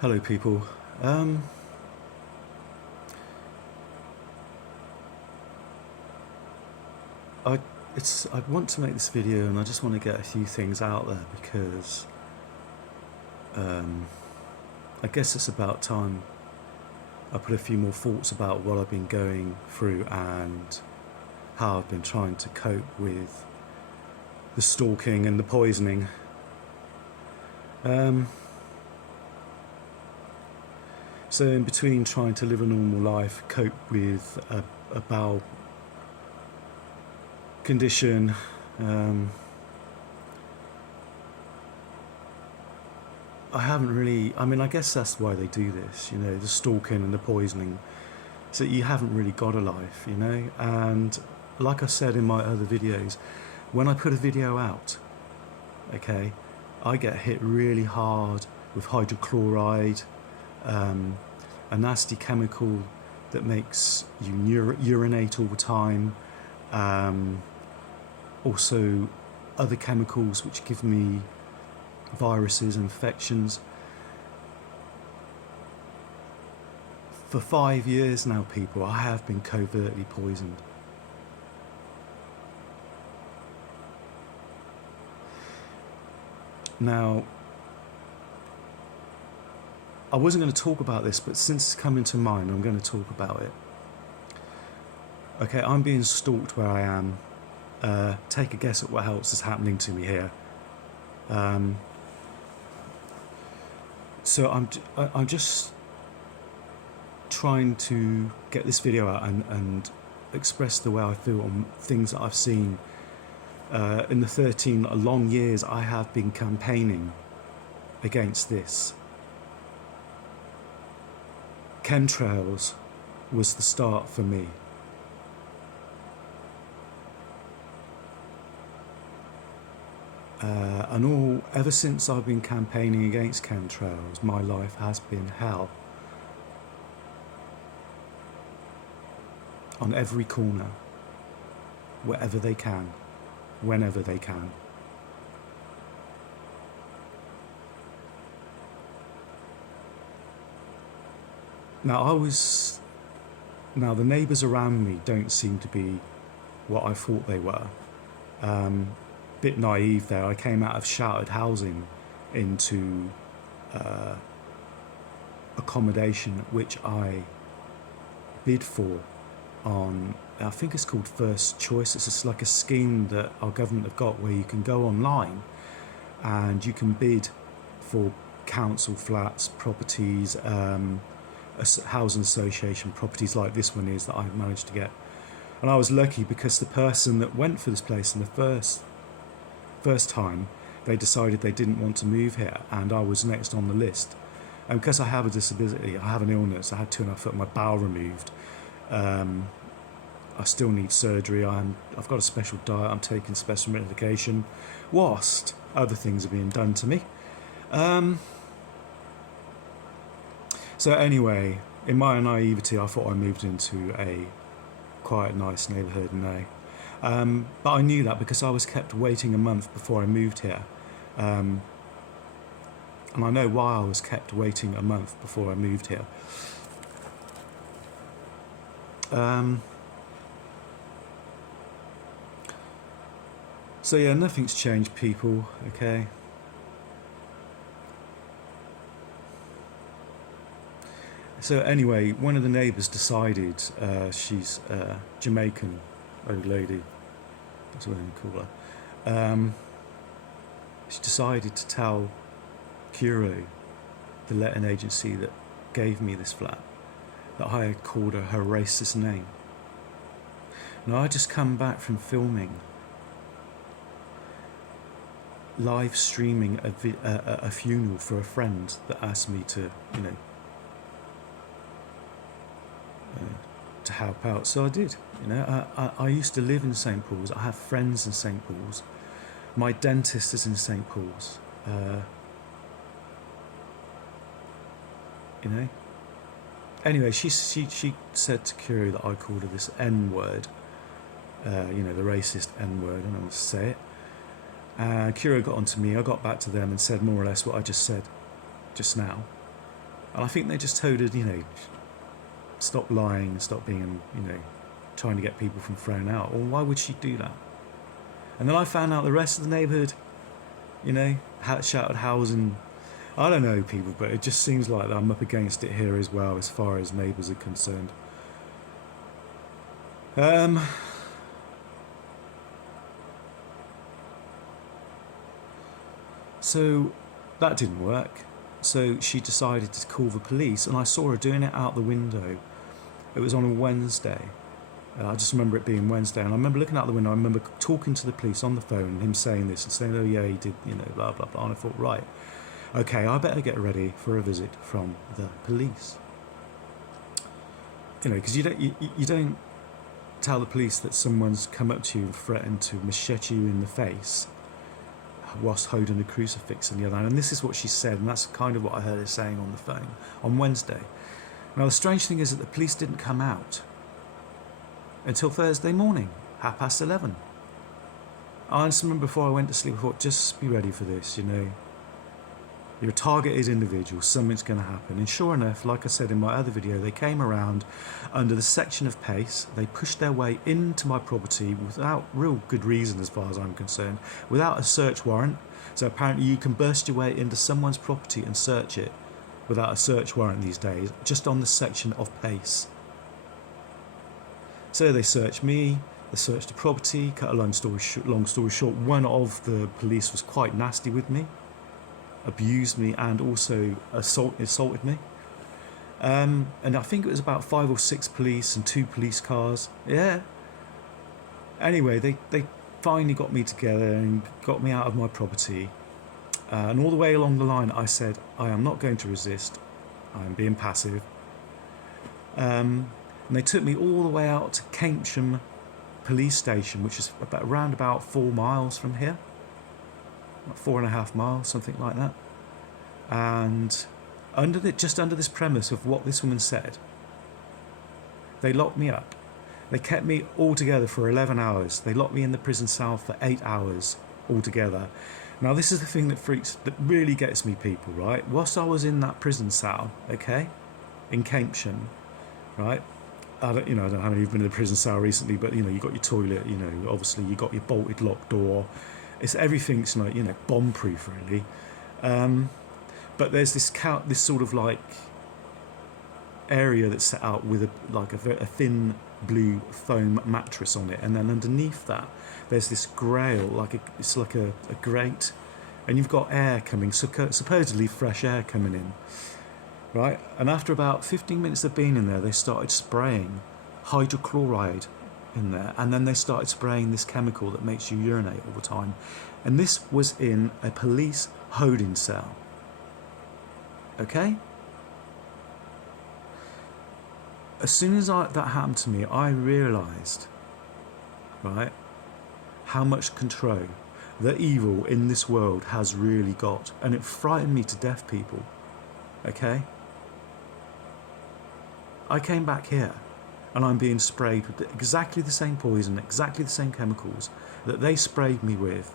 Hello, people. Um, I I want to make this video, and I just want to get a few things out there because um, I guess it's about time I put a few more thoughts about what I've been going through and how I've been trying to cope with the stalking and the poisoning. Um, so in between trying to live a normal life, cope with a bowel condition, um, I haven't really. I mean, I guess that's why they do this, the stalking and the poisoning, so that you haven't really got a life, And like I said in my other videos, when I put a video out, okay, I get hit really hard with hydrochloride, a nasty chemical that makes you urinate all the time. Also, other chemicals which give me viruses, infections. For 5 years now, people, I have been covertly poisoned. Now, I wasn't going to talk about this, but since it's come into mind, I'm going to talk about it. Okay, I'm being stalked where I am. Take a guess at what else is happening to me here. So I'm just trying to get this video out and express the way I feel on things that I've seen. In the 13 long years I have been campaigning against this, chemtrails was the start for me. And ever since I've been campaigning against chemtrails, my life has been hell. On every corner, wherever they can, whenever they can. Now the neighbours around me don't seem to be what I thought they were. Bit naive there. I came out of sheltered housing into accommodation which I bid for on, I think it's called First Choice. It's just like a scheme that our government have got where you can go online and you can bid for council flats, properties, housing association properties like this one is that I managed to get. And I was lucky because the person that went for this place in the first time, they decided they didn't want to move here, and I was next on the list. And because I have a disability, I have an illness, I had 2.5 foot of my bowel removed. I still need surgery. I've got a special diet. I'm taking special medication, whilst other things are being done to me. So anyway, in my naivety, I thought I moved into a quite nice neighbourhood, but I knew that because I was kept waiting a month before I moved here. And I know why I was kept waiting a month before I moved here. So yeah, nothing's changed, people, okay? So anyway, one of the neighbours decided, she's a Jamaican old lady, that's what I call her. She decided to tell Curo, the letting agency that gave me this flat, that I had called her racist name. Now I just come back from filming, live streaming a funeral for a friend that asked me to, to help out. So I did. I used to live in St Paul's. I have friends in St Paul's. My dentist is in St Paul's. Anyway, she said to Curie that I called her this N-word, the racist N-word, and I must say it. Curie got onto me. I got back to them and said more or less what I just said just now. And I think they just told her, stop lying, stop being, trying to get people from thrown out. Or why would she do that? And then I found out the rest of the neighbourhood, shouted housing. I don't know, people, but it just seems like I'm up against it here as well, as far as neighbours are concerned. So that didn't work. So she decided to call the police, and I saw her doing it out the window. It was on a Wednesday. I just remember it being Wednesday, and I remember looking out the window. I remember talking to the police on the phone, and him saying this and saying, "Oh yeah, he did, blah blah blah." And I thought, right, okay, I better get ready for a visit from the police. Because you don't tell the police that someone's come up to you and threatened to machete you in the face whilst holding a crucifix in the other hand. And this is what she said, and that's kind of what I heard her saying on the phone on Wednesday. Now the strange thing is that the police didn't come out until Thursday morning, 11:30. I just remember before I went to sleep, I thought, just be ready for this, You're a targeted individual, something's going to happen. And sure enough, like I said in my other video, they came around under the section of Pace. They pushed their way into my property without real good reason, as far as I'm concerned, without a search warrant. So apparently you can burst your way into someone's property and search it without a search warrant these days, just on the section of Pace. So they searched me, they searched the property. Cut a long story short, one of the police was quite nasty with me, abused me, and also assaulted me. And I think it was about 5 or 6 police and 2 police cars. Yeah. Anyway, they finally got me together and got me out of my property. And all the way along the line, I said, I am not going to resist. I am being passive. And they took me all the way out to Keynsham police station, which is around about 4 miles from here. 4.5 miles, something like that. And just under this premise of what this woman said, they locked me up. They kept me all together for 11 hours. They locked me in the prison cell for 8 hours altogether. Now this is the thing that really gets me, people, right? Whilst I was in that prison cell, okay, in Keynsham, right? I don't know how many you've been in a prison cell recently, but you got your toilet, obviously you got your bolted locked door. It's everything's like bomb proof really, but there's this sort of like area that's set out with a thin blue foam mattress on it, and then underneath that there's this grail, it's like a grate, and you've got air coming, supposedly fresh air coming in, right? And after about 15 minutes of being in there, they started spraying hydrochloride in there, and then they started spraying this chemical that makes you urinate all the time. And this was in a police holding cell, okay? As soon as that happened to me, I realised, right, how much control the evil in this world has really got, and it frightened me to death, people, okay? I came back here and I'm being sprayed with exactly the same poison, exactly the same chemicals that they sprayed me with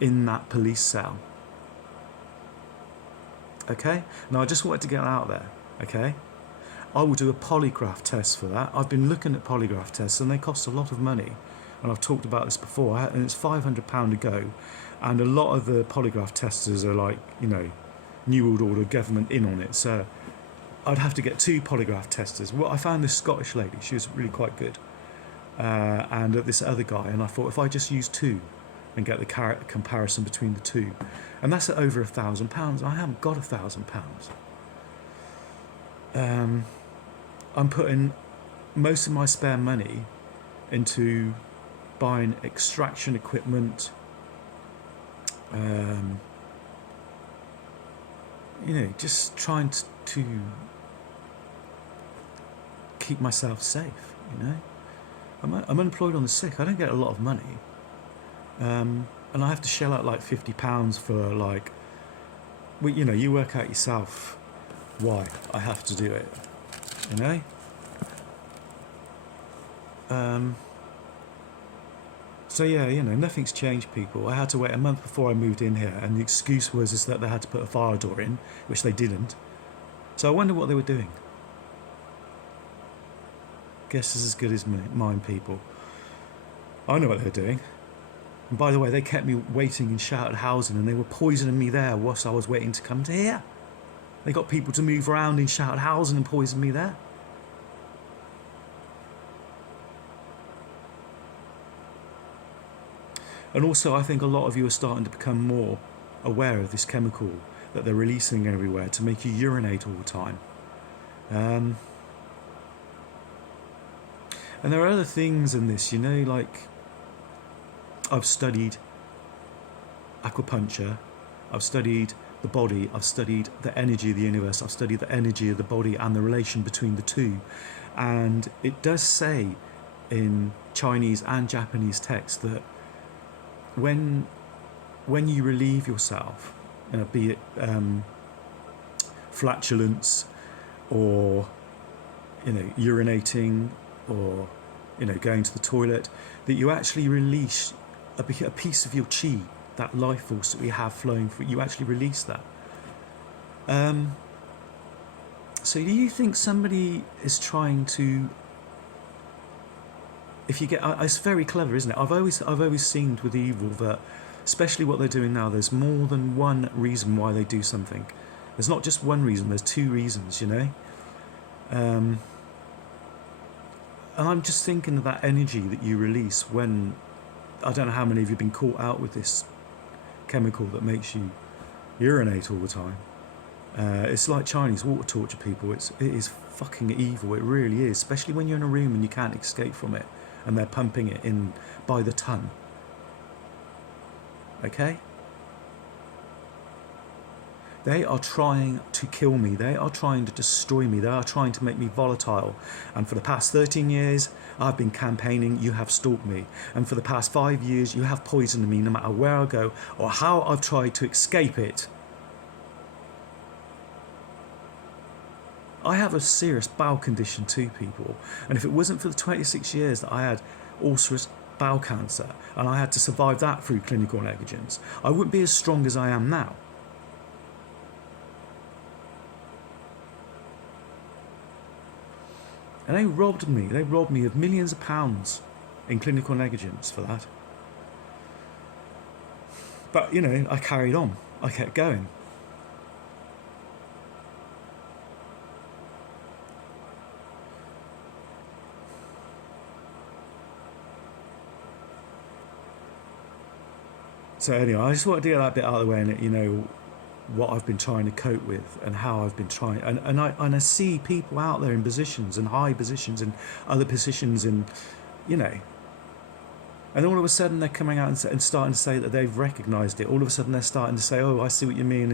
in that police cell. Okay? Now I just wanted to get out there, okay? I will do a polygraph test for that. I've been looking at polygraph tests and they cost a lot of money. And I've talked about this before, and it's £500 a go. And a lot of the polygraph testers are like, New World Order government in on it. So I'd have to get 2 polygraph testers. Well, I found this Scottish lady, she was really quite good, and this other guy, and I thought if I just use 2 and get the comparison between the 2, and that's at over £1,000. I haven't got £1,000. I'm putting most of my spare money into buying extraction equipment, just trying to keep myself safe. I'm unemployed on the sick. I don't get a lot of money, and I have to shell out like £50 for you work out yourself why I have to do it. So yeah, nothing's changed, people. I had to wait a month before I moved in here, and the excuse was that they had to put a fire door in, which they didn't. So I wonder what they were doing. Guess is as good as mine, people. I know what they were doing. And by the way, they kept me waiting in Shouted Housing, and they were poisoning me there whilst I was waiting to come to here. They got people to move around in Shouted Housing and poison me there. And also, I think a lot of you are starting to become more aware of this chemical that they're releasing everywhere to make you urinate all the time. And there are other things in this, you know, like I've studied acupuncture, I've studied the body, I've studied the energy of the universe, I've studied the energy of the body and the relation between the two. And it does say in Chinese and Japanese text that when you relieve yourself, be it flatulence or urinating or going to the toilet, that you actually release a piece of your chi, that life force that we have flowing through. You actually release that. So do you think somebody is trying to? If you get, it's very clever, isn't it? I've always seen with evil that, especially what they're doing now, there's more than one reason why they do something. There's not just one reason. There's two reasons, And I'm just thinking of that energy that you release when, I don't know how many of you have been caught out with this chemical that makes you urinate all the time. It's like Chinese water torture, people. It is fucking evil. It really is, especially when you're in a room and you can't escape from it, and they're pumping it in by the ton. Okay? They are trying to kill me. They are trying to destroy me. They are trying to make me volatile. And for the past 13 years, I've been campaigning, you have stalked me. And for the past 5 years, you have poisoned me no matter where I go or how I've tried to escape it. I have a serious bowel condition too, people. And if it wasn't for the 26 years that I had ulcerous bowel cancer and I had to survive that through clinical negligence, I wouldn't be as strong as I am now. And they robbed me. They robbed me of millions of pounds in clinical negligence for that. But, I carried on. I kept going. So anyway, I just want to get that bit out of the way and what I've been trying to cope with and how I've been trying, and I see people out there in positions and high positions and other positions and and all of a sudden they're coming out and starting to say that they've recognised it. All of a sudden they're starting to say, oh, I see what you mean,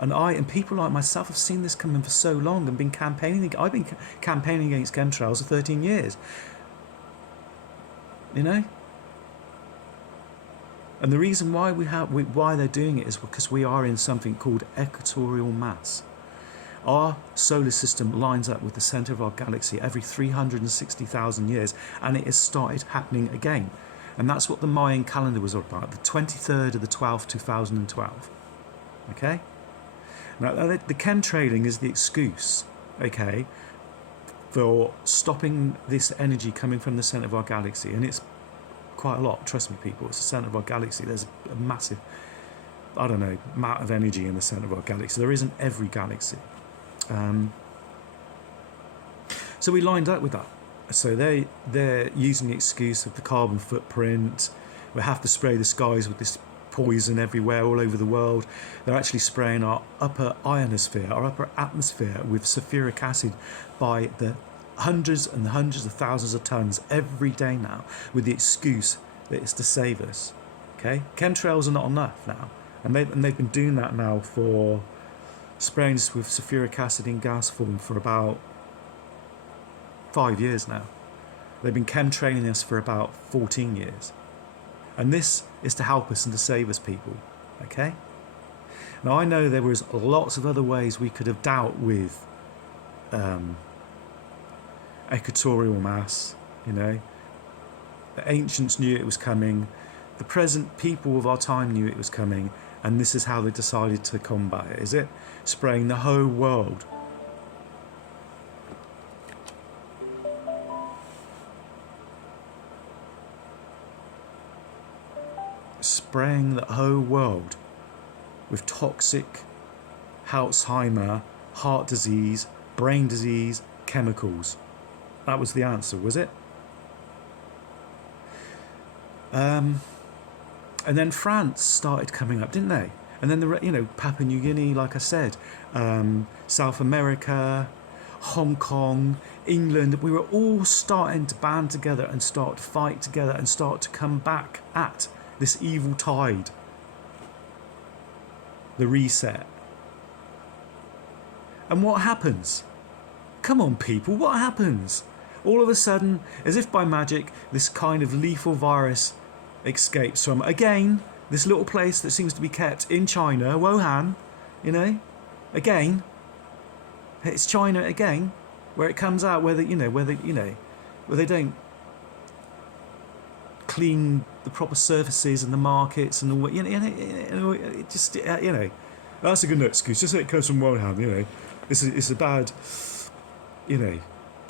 and people like myself have seen this coming for so long and been campaigning. I've been campaigning against chemtrails for 13 years. And the reason why why they're doing it is because we are in something called equatorial mass. Our solar system lines up with the centre of our galaxy every 360,000 years, and it has started happening again. And that's what the Mayan calendar was all about, the 23rd of the 12th, 2012. Okay? Now, the chemtrailing is the excuse, okay, for stopping this energy coming from the centre of our galaxy. And it's quite a lot, trust me, people. It's the centre of our galaxy. There's a massive, amount of energy in the centre of our galaxy. There isn't every galaxy. So we lined up with that. So they're using the excuse of the carbon footprint. We have to spray the skies with this poison everywhere, all over the world. They're actually spraying our upper ionosphere, our upper atmosphere with sulfuric acid by the hundreds and hundreds of thousands of tons every day now, with the excuse that it's to save us. Okay, chemtrails are not enough now, and they've been doing that now for spraying us with sulfuric acid in gas form for about 5 years now. They've been chemtrailing us for about 14 years, and this is to help us and to save us, people. Okay. Now I know there was lots of other ways we could have dealt with equatorial mass. The ancients knew it was coming. The present people of our time knew it was coming. And this is how they decided to combat it, is it? Spraying the whole world. Spraying the whole world with toxic Alzheimer, heart disease, brain disease, chemicals. That was the answer, was it? And then France started coming up, didn't they? And then Papua New Guinea, like I said, South America, Hong Kong, England. We were all starting to band together and start to fight together and start to come back at this evil tide, the reset. And what happens? Come on, people, what happens? All of a sudden, as if by magic, this kind of lethal virus escapes from, again, this little place that seems to be kept in China, Wuhan, again, it's China again, where it comes out, where they don't clean the proper surfaces and the markets and all, it just, that's a good excuse. Just say it comes from Wuhan, it's a bad,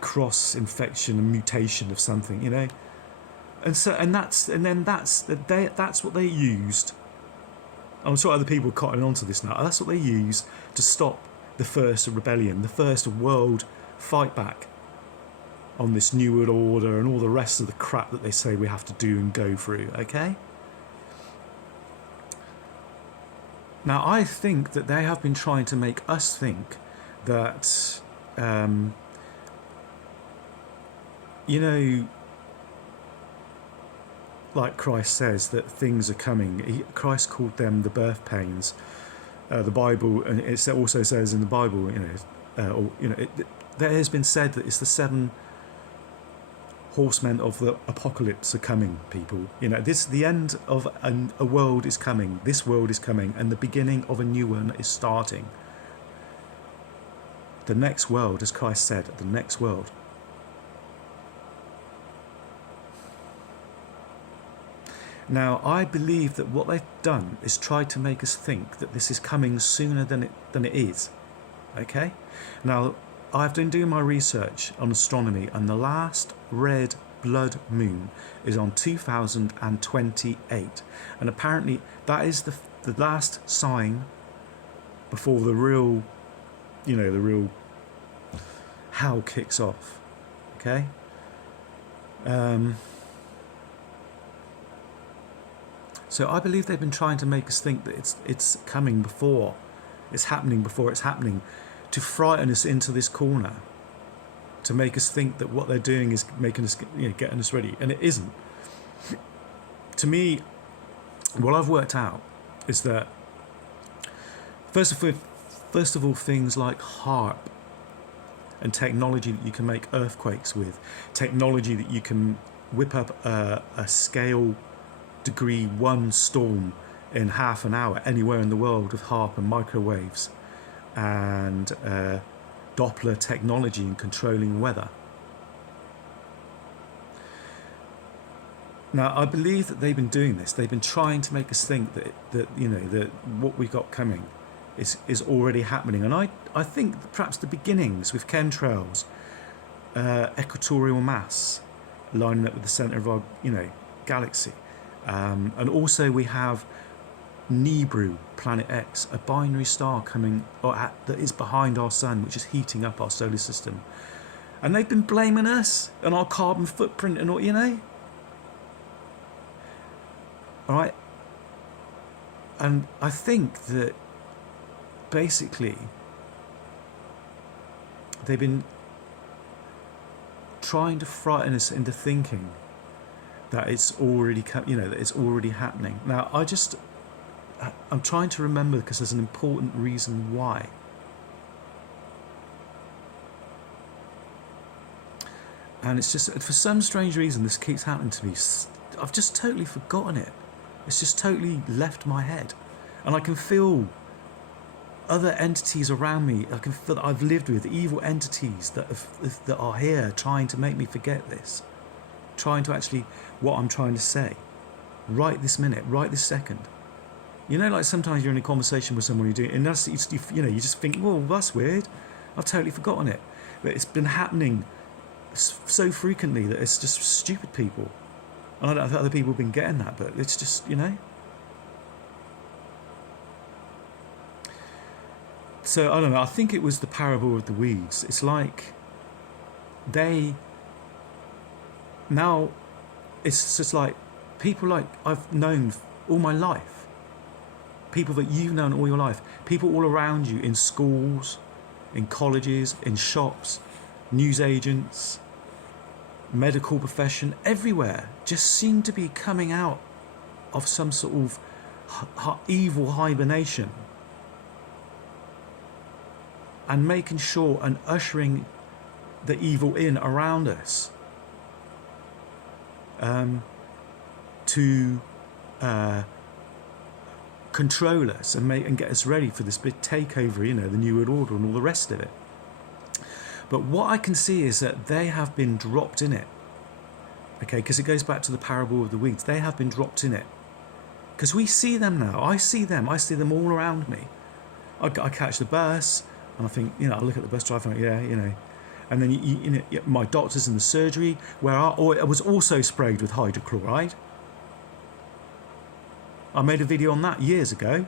cross infection and mutation of something, and that's what they used. I'm sure other people are cottoning onto this now. That's what they used to stop the first rebellion, the first world fight back on this New World Order and all the rest of the crap that they say we have to do and go through. Okay. Now I think that they have been trying to make us think that like Christ says, that things are coming. Christ called them the birth pains. The Bible, and it also says in the Bible, there has been said that it's the 7 horsemen of the apocalypse are coming. People, the end of a world is coming. This world is coming, and the beginning of a new one is starting. The next world, as Christ said, the next world. Now, I believe that what they've done is tried to make us think that this is coming sooner than it is. Okay? Now, I've been doing my research on astronomy, and the last red blood moon is on 2028. And apparently that is the last sign before the real hell kicks off. Okay? So I believe they've been trying to make us think that it's coming before it's happening, to frighten us into this corner, to make us think that what they're doing is making us, getting us ready, and it isn't. To me, what I've worked out is that first of all, things like HAARP and technology that you can make earthquakes with, technology that you can whip up a scale degree 1 storm in half an hour anywhere in the world with HAARP and microwaves and Doppler technology in controlling weather. Now, I believe that they've been doing this. They've been trying to make us think that what we've got coming is already happening. And I think that perhaps the beginnings with chemtrails, equatorial mass lining up with the centre of our galaxy. And also we have Nibiru, Planet X, a binary star coming that is behind our sun, which is heating up our solar system. And they've been blaming us and our carbon footprint and all, All right. And I think that basically they've been trying to frighten us into thinking that it's already that it's already happening. Now I'm trying to remember, because there's an important reason why. And it's just, for some strange reason, this keeps happening to me. I've just totally forgotten it. It's just totally left my head. And I can feel other entities around me. I can feel that I've lived with evil entities that are here trying to make me forget this. Trying to actually, what I'm trying to say, right this minute, right this second. You know, like sometimes you're in a conversation with someone you do, and that's, you know, you just think, well, that's weird. I've totally forgotten it. But it's been happening so frequently that it's just stupid people. And I don't know if other people have been getting that, but it's just, you know. So I don't know. I think it was the parable of the weeds. It's like now it's just like people like I've known all my life, people that you've known all your life, people all around you in schools, in colleges, in shops, newsagents, medical profession, everywhere, just seem to be coming out of some sort of evil hibernation and making sure and ushering the evil in around us to control us and get us ready for this big takeover, you know, the New World Order and all the rest of it. But what I can see is that they have been dropped in it. Okay, because it goes back to the parable of the weeds. They have been dropped in it. Because we see them now. I see them all around me. I catch the bus and I think, you know, I look at the bus driver and yeah, you know. And then you know, my doctor's in the surgery where I was also sprayed with hydrochloride. I made a video on that years ago.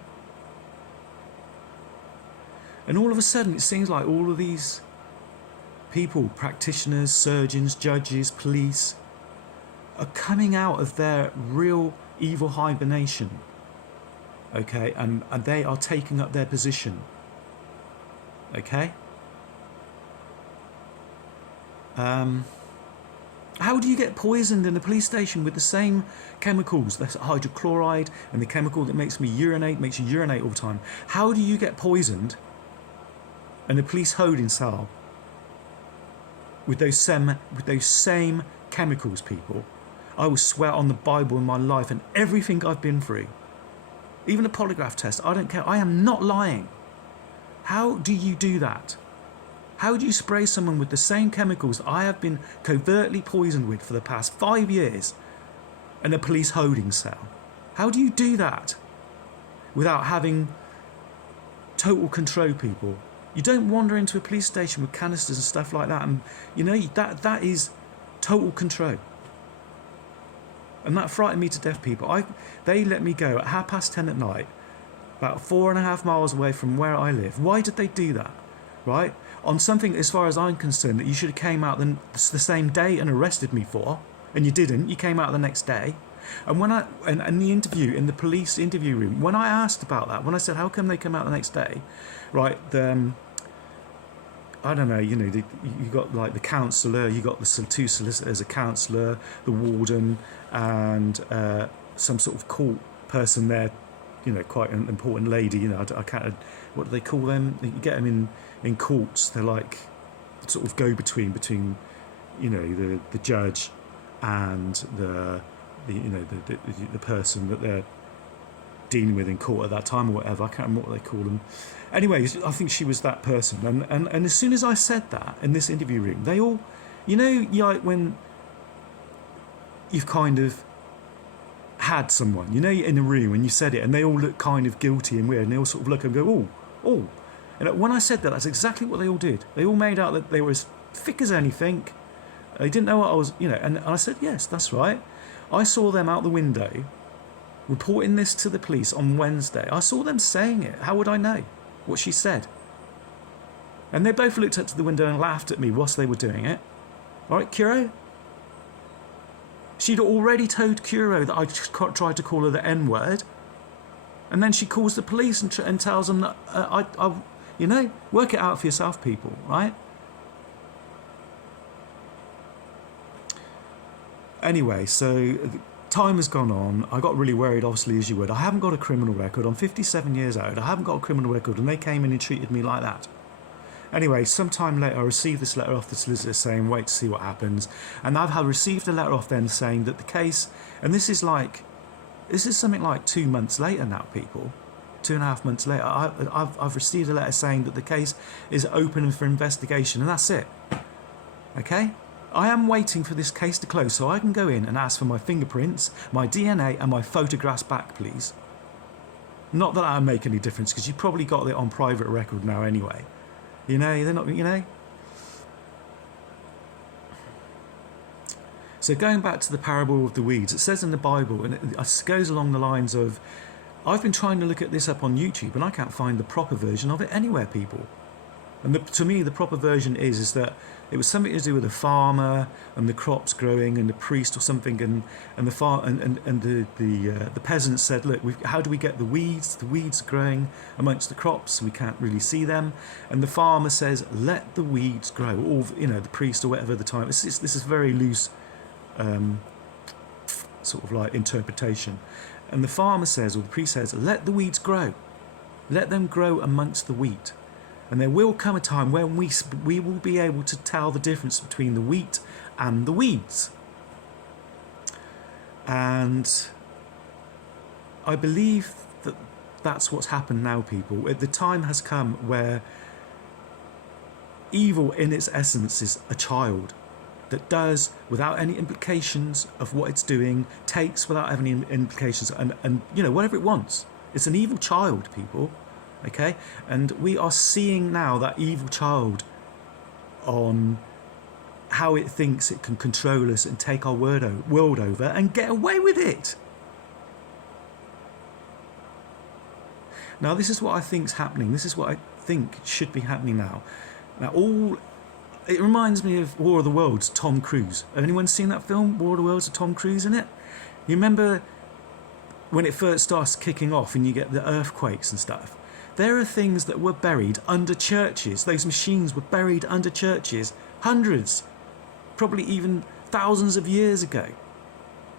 And all of a sudden it seems like all of these people, practitioners, surgeons, judges, police, are coming out of their real evil hibernation. Okay, and they are taking up their position. Okay? How do you get poisoned in a police station with the same chemicals, that's hydrochloride and the chemical that makes you urinate all the time? How do you get poisoned in a police holding cell with those same chemicals, people? I will swear on the Bible in my life and everything I've been through, even a polygraph test, I don't care, I am not lying. How do you do that? How do you spray someone with the same chemicals that I have been covertly poisoned with for the past 5 years in a police holding cell? How do you do that without having total control, people? You don't wander into a police station with canisters and stuff like that, and you know that is total control. And that frightened me to death, people. They let me go at 10:30 at night, about 4.5 miles away from where I live. Why did they do that? Right? On something, as far as I'm concerned, that you should have came out the same day and arrested me for, and you didn't. You came out the next day. And when in the interview, in the police interview room, when I asked about that, when I said, how come they come out the next day? Right, I don't know, you know, you got like the counsellor, you got the two solicitors, a counsellor, the warden, and some sort of court person there, you know, quite an important lady, you know, I can't, what do they call them? You get them in courts, they're like sort of go-between, you know, the judge and the person that they're dealing with in court at that time or whatever. I can't remember what they call them. Anyways, I think she was that person. And as soon as I said that in this interview room, they all, you know, like when you've kind of had someone, you know, in a room and you said it and they all look kind of guilty and weird and they all sort of look and go, oh. And when I said that, that's exactly what they all did. They all made out that they were as thick as anything. They didn't know what I was, you know, and I said, yes, that's right. I saw them out the window reporting this to the police on Wednesday. I saw them saying it. How would I know what she said? And they both looked up to the window and laughed at me whilst they were doing it. All right, Kuro? She'd already told Kuro that I tried to call her the N-word. And then she calls the police and tells them that I, you know, work it out for yourself, people, right? Anyway, so time has gone on. I got really worried, obviously, as you would. I haven't got a criminal record. I'm 57 years old. I haven't got a criminal record, and they came in and treated me like that. Anyway, sometime later, I received this letter off the solicitor saying, wait to see what happens. And I've received a letter off them saying that the case, and this is something like 2 months later now, people. 2.5 months later, I've received a letter saying that the case is open for investigation, and that's it. Okay? I am waiting for this case to close so I can go in and ask for my fingerprints, my DNA and my photographs back, please. Not that that would make any difference, because you probably got it on private record now anyway. You know, they're not, you know. So going back to the parable of the weeds, it says in the Bible, and it goes along the lines of, I've been trying to look at this up on YouTube, and I can't find the proper version of it anywhere, people. And to me, the proper version is that it was something to do with a farmer and the crops growing and the priest or something, and the peasants said, look, how do we get the weeds? The weeds are growing amongst the crops, we can't really see them. And the farmer says, let the weeds grow. Or, you know, the priest or whatever the time. This is very loose sort of like interpretation. And the farmer says, or the priest says, let the weeds grow. Let them grow amongst the wheat. And there will come a time when we will be able to tell the difference between the wheat and the weeds. And I believe that that's what's happened now, people. The time has come where evil in its essence is a child that does without any implications of what it's doing, takes without any implications, and you know, whatever it wants. It's an evil child, people. Okay, and we are seeing now that evil child on how it thinks it can control us and take our world over and get away with it. Now, this is what I think's happening. This is what I think should be happening now. Now, it reminds me of War of the Worlds, Tom Cruise. Have anyone seen that film, War of the Worlds, with Tom Cruise in it? You remember when it first starts kicking off and you get the earthquakes and stuff? There are things that were buried under churches. Those machines were buried under churches hundreds, probably even thousands of years ago,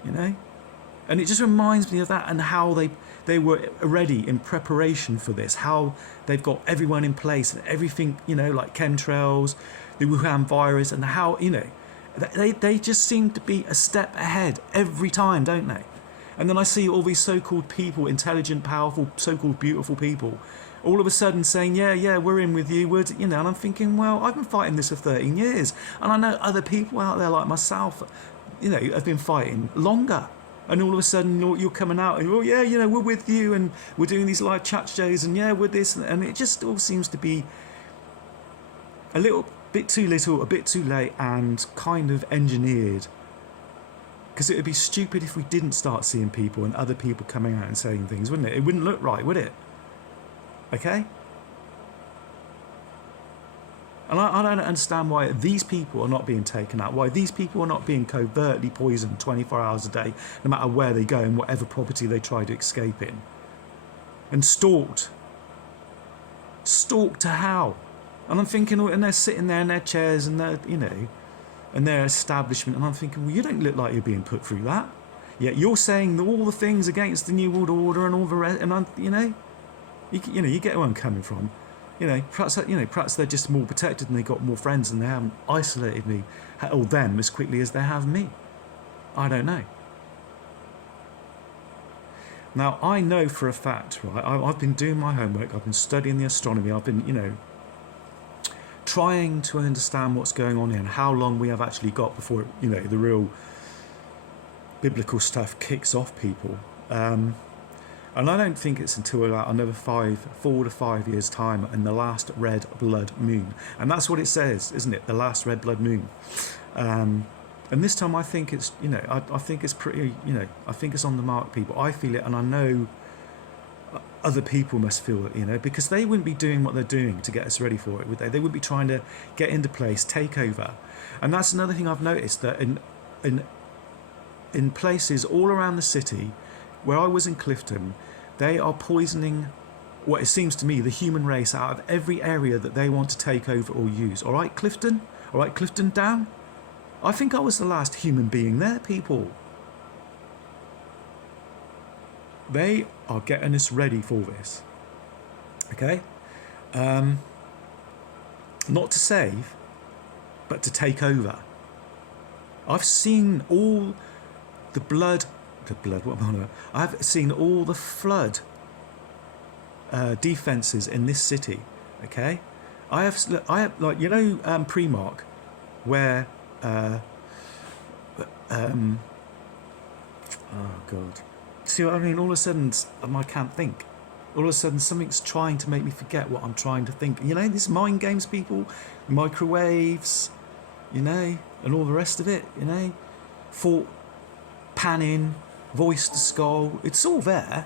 you know? And it just reminds me of that, and how they were ready in preparation for this, how they've got everyone in place and everything, you know, like chemtrails, the Wuhan virus, and how, you know, they just seem to be a step ahead every time, don't they? And then I see all these so-called people, intelligent, powerful, so-called beautiful people, all of a sudden saying, yeah, we're in with you, you know, and I'm thinking, well, I've been fighting this for 13 years, and I know other people out there like myself, you know, have been fighting longer, and all of a sudden you're coming out and, oh yeah, you know, we're with you, and we're doing these live chat shows, and yeah, we're this, and it just all seems to be a little bit too little, a bit too late, and kind of engineered. Because it would be stupid if we didn't start seeing people and other people coming out and saying things, wouldn't it? It wouldn't look right, would it? Okay? And I don't understand why these people are not being taken out, why these people are not being covertly poisoned 24 hours a day, no matter where they go and whatever property they try to escape in. And stalked. Stalked to hell. And I'm thinking, and they're sitting there in their chairs and they're, you know, and their establishment, and I'm thinking, well, you don't look like you're being put through that. Yet you're saying all the things against the New World Order and all the rest, and I'm, you know, you get where I'm coming from. You know, perhaps they're just more protected and they got more friends and they haven't isolated me or them as quickly as they have me. I don't know. Now, I know for a fact, right, I've been doing my homework, I've been studying the astronomy, I've been, you know, trying to understand what's going on here and how long we have actually got before, you know, the real biblical stuff kicks off, people. And I don't think it's until about another 4 to 5 years' time, and the last red blood moon. And that's what it says, isn't it? The last red blood moon. And this time I think it's, you know, I think it's pretty, you know, I think it's on the mark, people. I feel it, and I know other people must feel it, you know, because they wouldn't be doing what they're doing to get us ready for it, would they? They would be trying to get into place, take over. And that's another thing I've noticed, that in places all around the city, where I was in Clifton, they are poisoning what it seems to me the human race out of every area that they want to take over or use. All right, Clifton? All right, Clifton down? I think I was the last human being there, people. They are getting us ready for this. Okay? Not to save, but to take over. I've seen all the blood, what am I on? I've seen all the flood defences in this city. Okay? I have like, you know, Primark, where oh God. See what I mean? All of a sudden, I can't think. all of a sudden something's trying to make me forget what I'm trying to think. You know, this mind games, people, microwaves, you know, and all the rest of it, you know, thought panning, voice to skull, it's all there.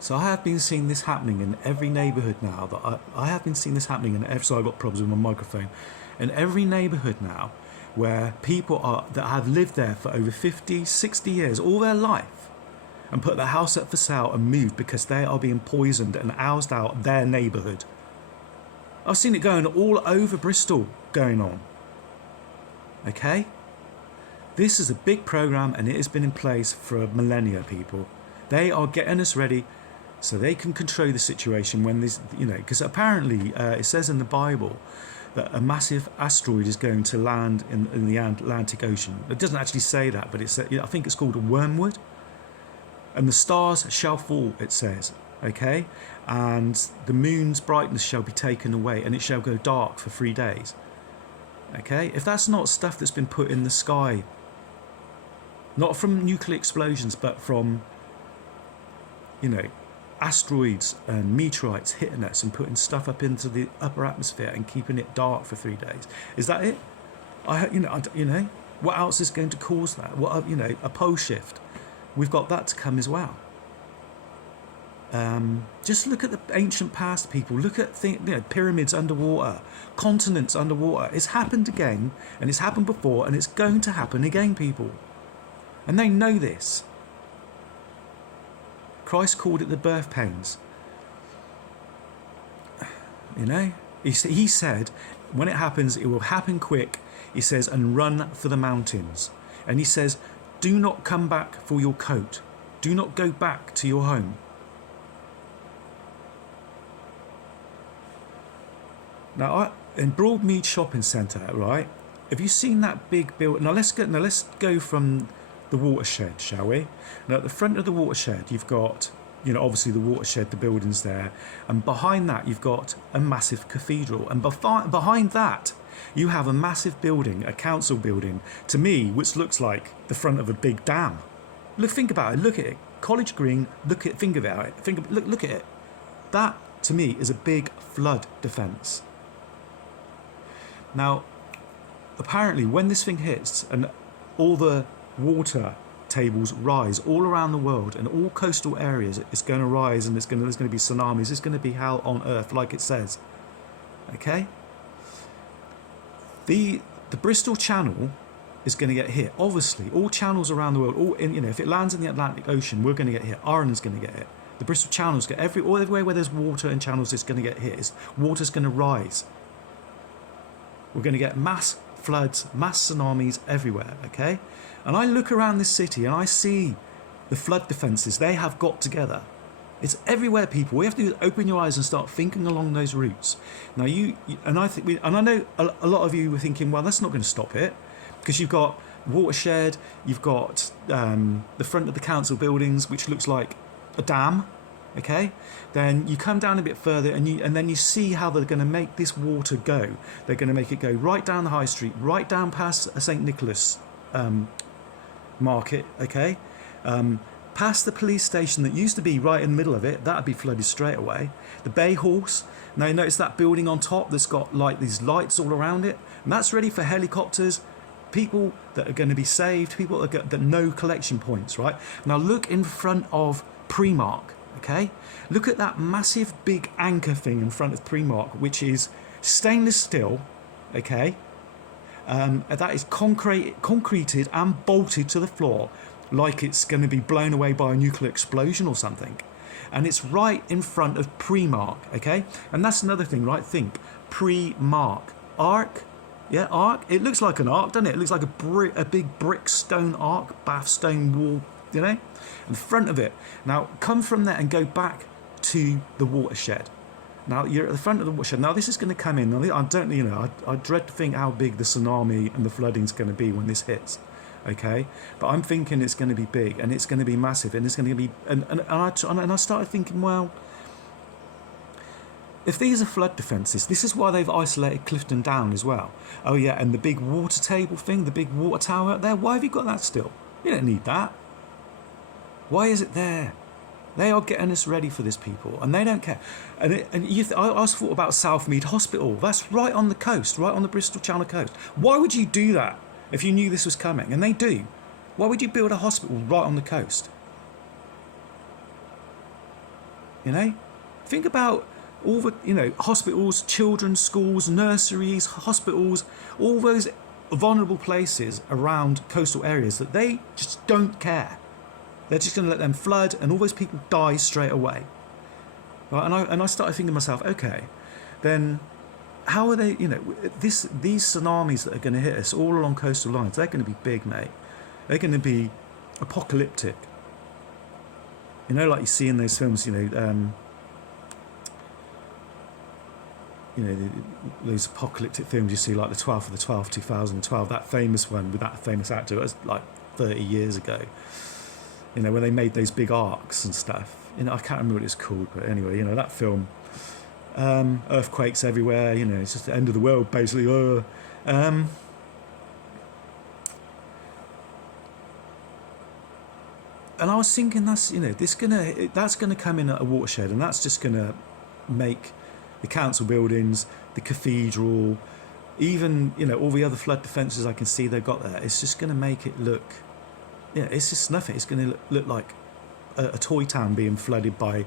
So I have been seeing this happening in every neighbourhood now. That I have been seeing this happening in every. So I've got problems with my microphone. In every neighbourhood now, where people are that have lived there for over 50, 60 years, all their life, and put their house up for sale and moved because they are being poisoned and ousted out their neighbourhood. I've seen it going all over Bristol, going on. Okay, this is a big programme, and it has been in place for millennia. People, they are getting us ready so they can control the situation when this, you know, because apparently it says in the Bible that a massive asteroid is going to land in the Atlantic Ocean. It doesn't actually say that, but it's, I think it's called a wormwood. And the stars shall fall, it says, okay? And the moon's brightness shall be taken away, and it shall go dark for 3 days. Okay? If that's not stuff that's been put in the sky, not from nuclear explosions, but from, you know, asteroids and meteorites hitting us and putting stuff up into the upper atmosphere and keeping it dark for 3 days. Is that it? You know, what else is going to cause that? What, you know, a pole shift. We've got that to come as well. Just look at the ancient past, people. Look at pyramids underwater, continents underwater. It's happened again, and it's happened before, and it's going to happen again, people. And they know this. Christ called it the birth pains. You know, he said, when it happens, it will happen quick. He says, and run for the mountains. And he says, do not come back for your coat. Do not go back to your home. Now, in Broadmead Shopping Centre, right? Have you seen that big building? Now let's go from the watershed, shall we? Now, at the front of the watershed, you've got, you know, obviously the watershed, the buildings there, and behind that you've got a massive cathedral, and behind that you have a massive building, a council building, to me, which looks like the front of a big dam. Think about it. Look at it. College Green. Think about it. Look at it. That, to me, is a big flood defence. Now, apparently, when this thing hits and all the water tables rise all around the world and all coastal areas, it's going to rise, and there's going to be tsunamis. It's going to be hell on earth, like it says. Okay. The Bristol Channel is going to get hit. Obviously, all channels around the world, if it lands in the Atlantic Ocean, we're going to get hit. Ireland's going to get hit. The Bristol Channel's get everywhere where there's water and channels, it's going to get hit. Water's going to rise. We're going to get mass floods, mass tsunamis everywhere. Okay, and I look around this city and I see the flood defences they have got together. It's everywhere, people. We have to open your eyes and start thinking along those routes. Now, I know a lot of you were thinking, well, that's not going to stop it, because you've got watershed, you've got the front of the council buildings, which looks like a dam. Okay, then you come down a bit further, and then you see how they're going to make this water go. They're going to make it go right down the high street, right down past St Nicholas market. Okay. Past the police station that used to be right in the middle of it, that'd be flooded straight away. The Bay Horse. Now you notice that building on top that's got like these lights all around it, and that's ready for helicopters, people that are going to be saved, people that know collection points. Right now, look in front of Primark. Okay, look at that massive big anchor thing in front of Primark, which is stainless steel. Okay, that is concreted and bolted to the floor, like it's going to be blown away by a nuclear explosion or something. And it's right in front of Primark, okay? And that's another thing, right? Think, Primark. Ark? Yeah, ark? It looks like an ark, doesn't it? It looks like a big brick stone ark, bath stone wall, you know? In front of it. Now, come from there and go back to the watershed. Now, you're at the front of the watershed. Now, this is going to come in. I don't, I dread to think how big the tsunami and the flooding is going to be when this hits. Okay, but I'm thinking it's going to be big, and it's going to be massive, and it's going to be, and I started thinking, well, if these are flood defences, this is why they've isolated Clifton Down as well. Oh yeah, and the big water table thing, the big water tower up there, why have you got that still? You don't need that. Why is it there? They are getting us ready for this, people, and they don't care. I also thought about Southmead Hospital. That's right on the coast, right on the Bristol Channel coast. Why would you do that if you knew this was coming? And they do. Why would you build a hospital right on the coast? You know? Think about all the, hospitals, children's schools, nurseries, hospitals, all those vulnerable places around coastal areas that they just don't care. They're just going to let them flood and all those people die straight away. Right? And I started thinking to myself, okay, then how are they, these tsunamis that are going to hit us all along coastal lines, they're going to be big, mate. They're going to be apocalyptic. Like you see in those films, those apocalyptic films you see, like the 12th of the 12th, 2012, that famous one with that famous actor, it was like 30 years ago. When they made those big arcs and stuff. I can't remember what it's called, but anyway, that film. Earthquakes everywhere, it's just the end of the world, basically. And I was thinking that's gonna come in at a watershed, and that's just gonna make the council buildings, the cathedral, even all the other flood defences I can see they've got there. It's just gonna make it look. Yeah, it's just nothing. It's going to look like a toy town being flooded by,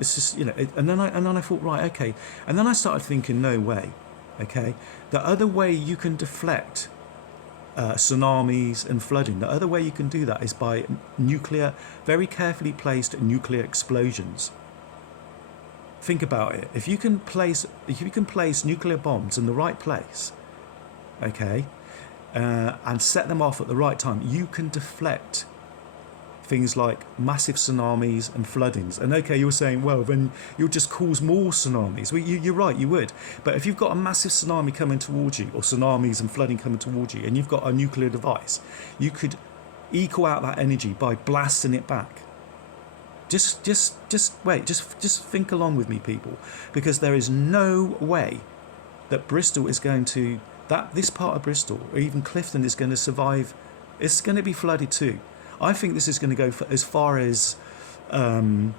it's just, and then I thought, right, okay. And then I started thinking, no way, okay. The other way you can deflect tsunamis and flooding, the other way you can do that is by very carefully placed nuclear explosions. Think about it. If you can place nuclear bombs in the right place, okay, and set them off at the right time, you can deflect things like massive tsunamis and floodings. And okay, you're saying, well, then you'll just cause more tsunamis. Well, you're right, you would. But if you've got a massive tsunami coming towards you, or tsunamis and flooding coming towards you, and you've got a nuclear device, you could equal out that energy by blasting it back. Just wait, just think along with me, people, because there is no way that Bristol is going to, that this part of Bristol, or even Clifton, is going to survive. It's going to be flooded too. I think this is going to go for as far as, well,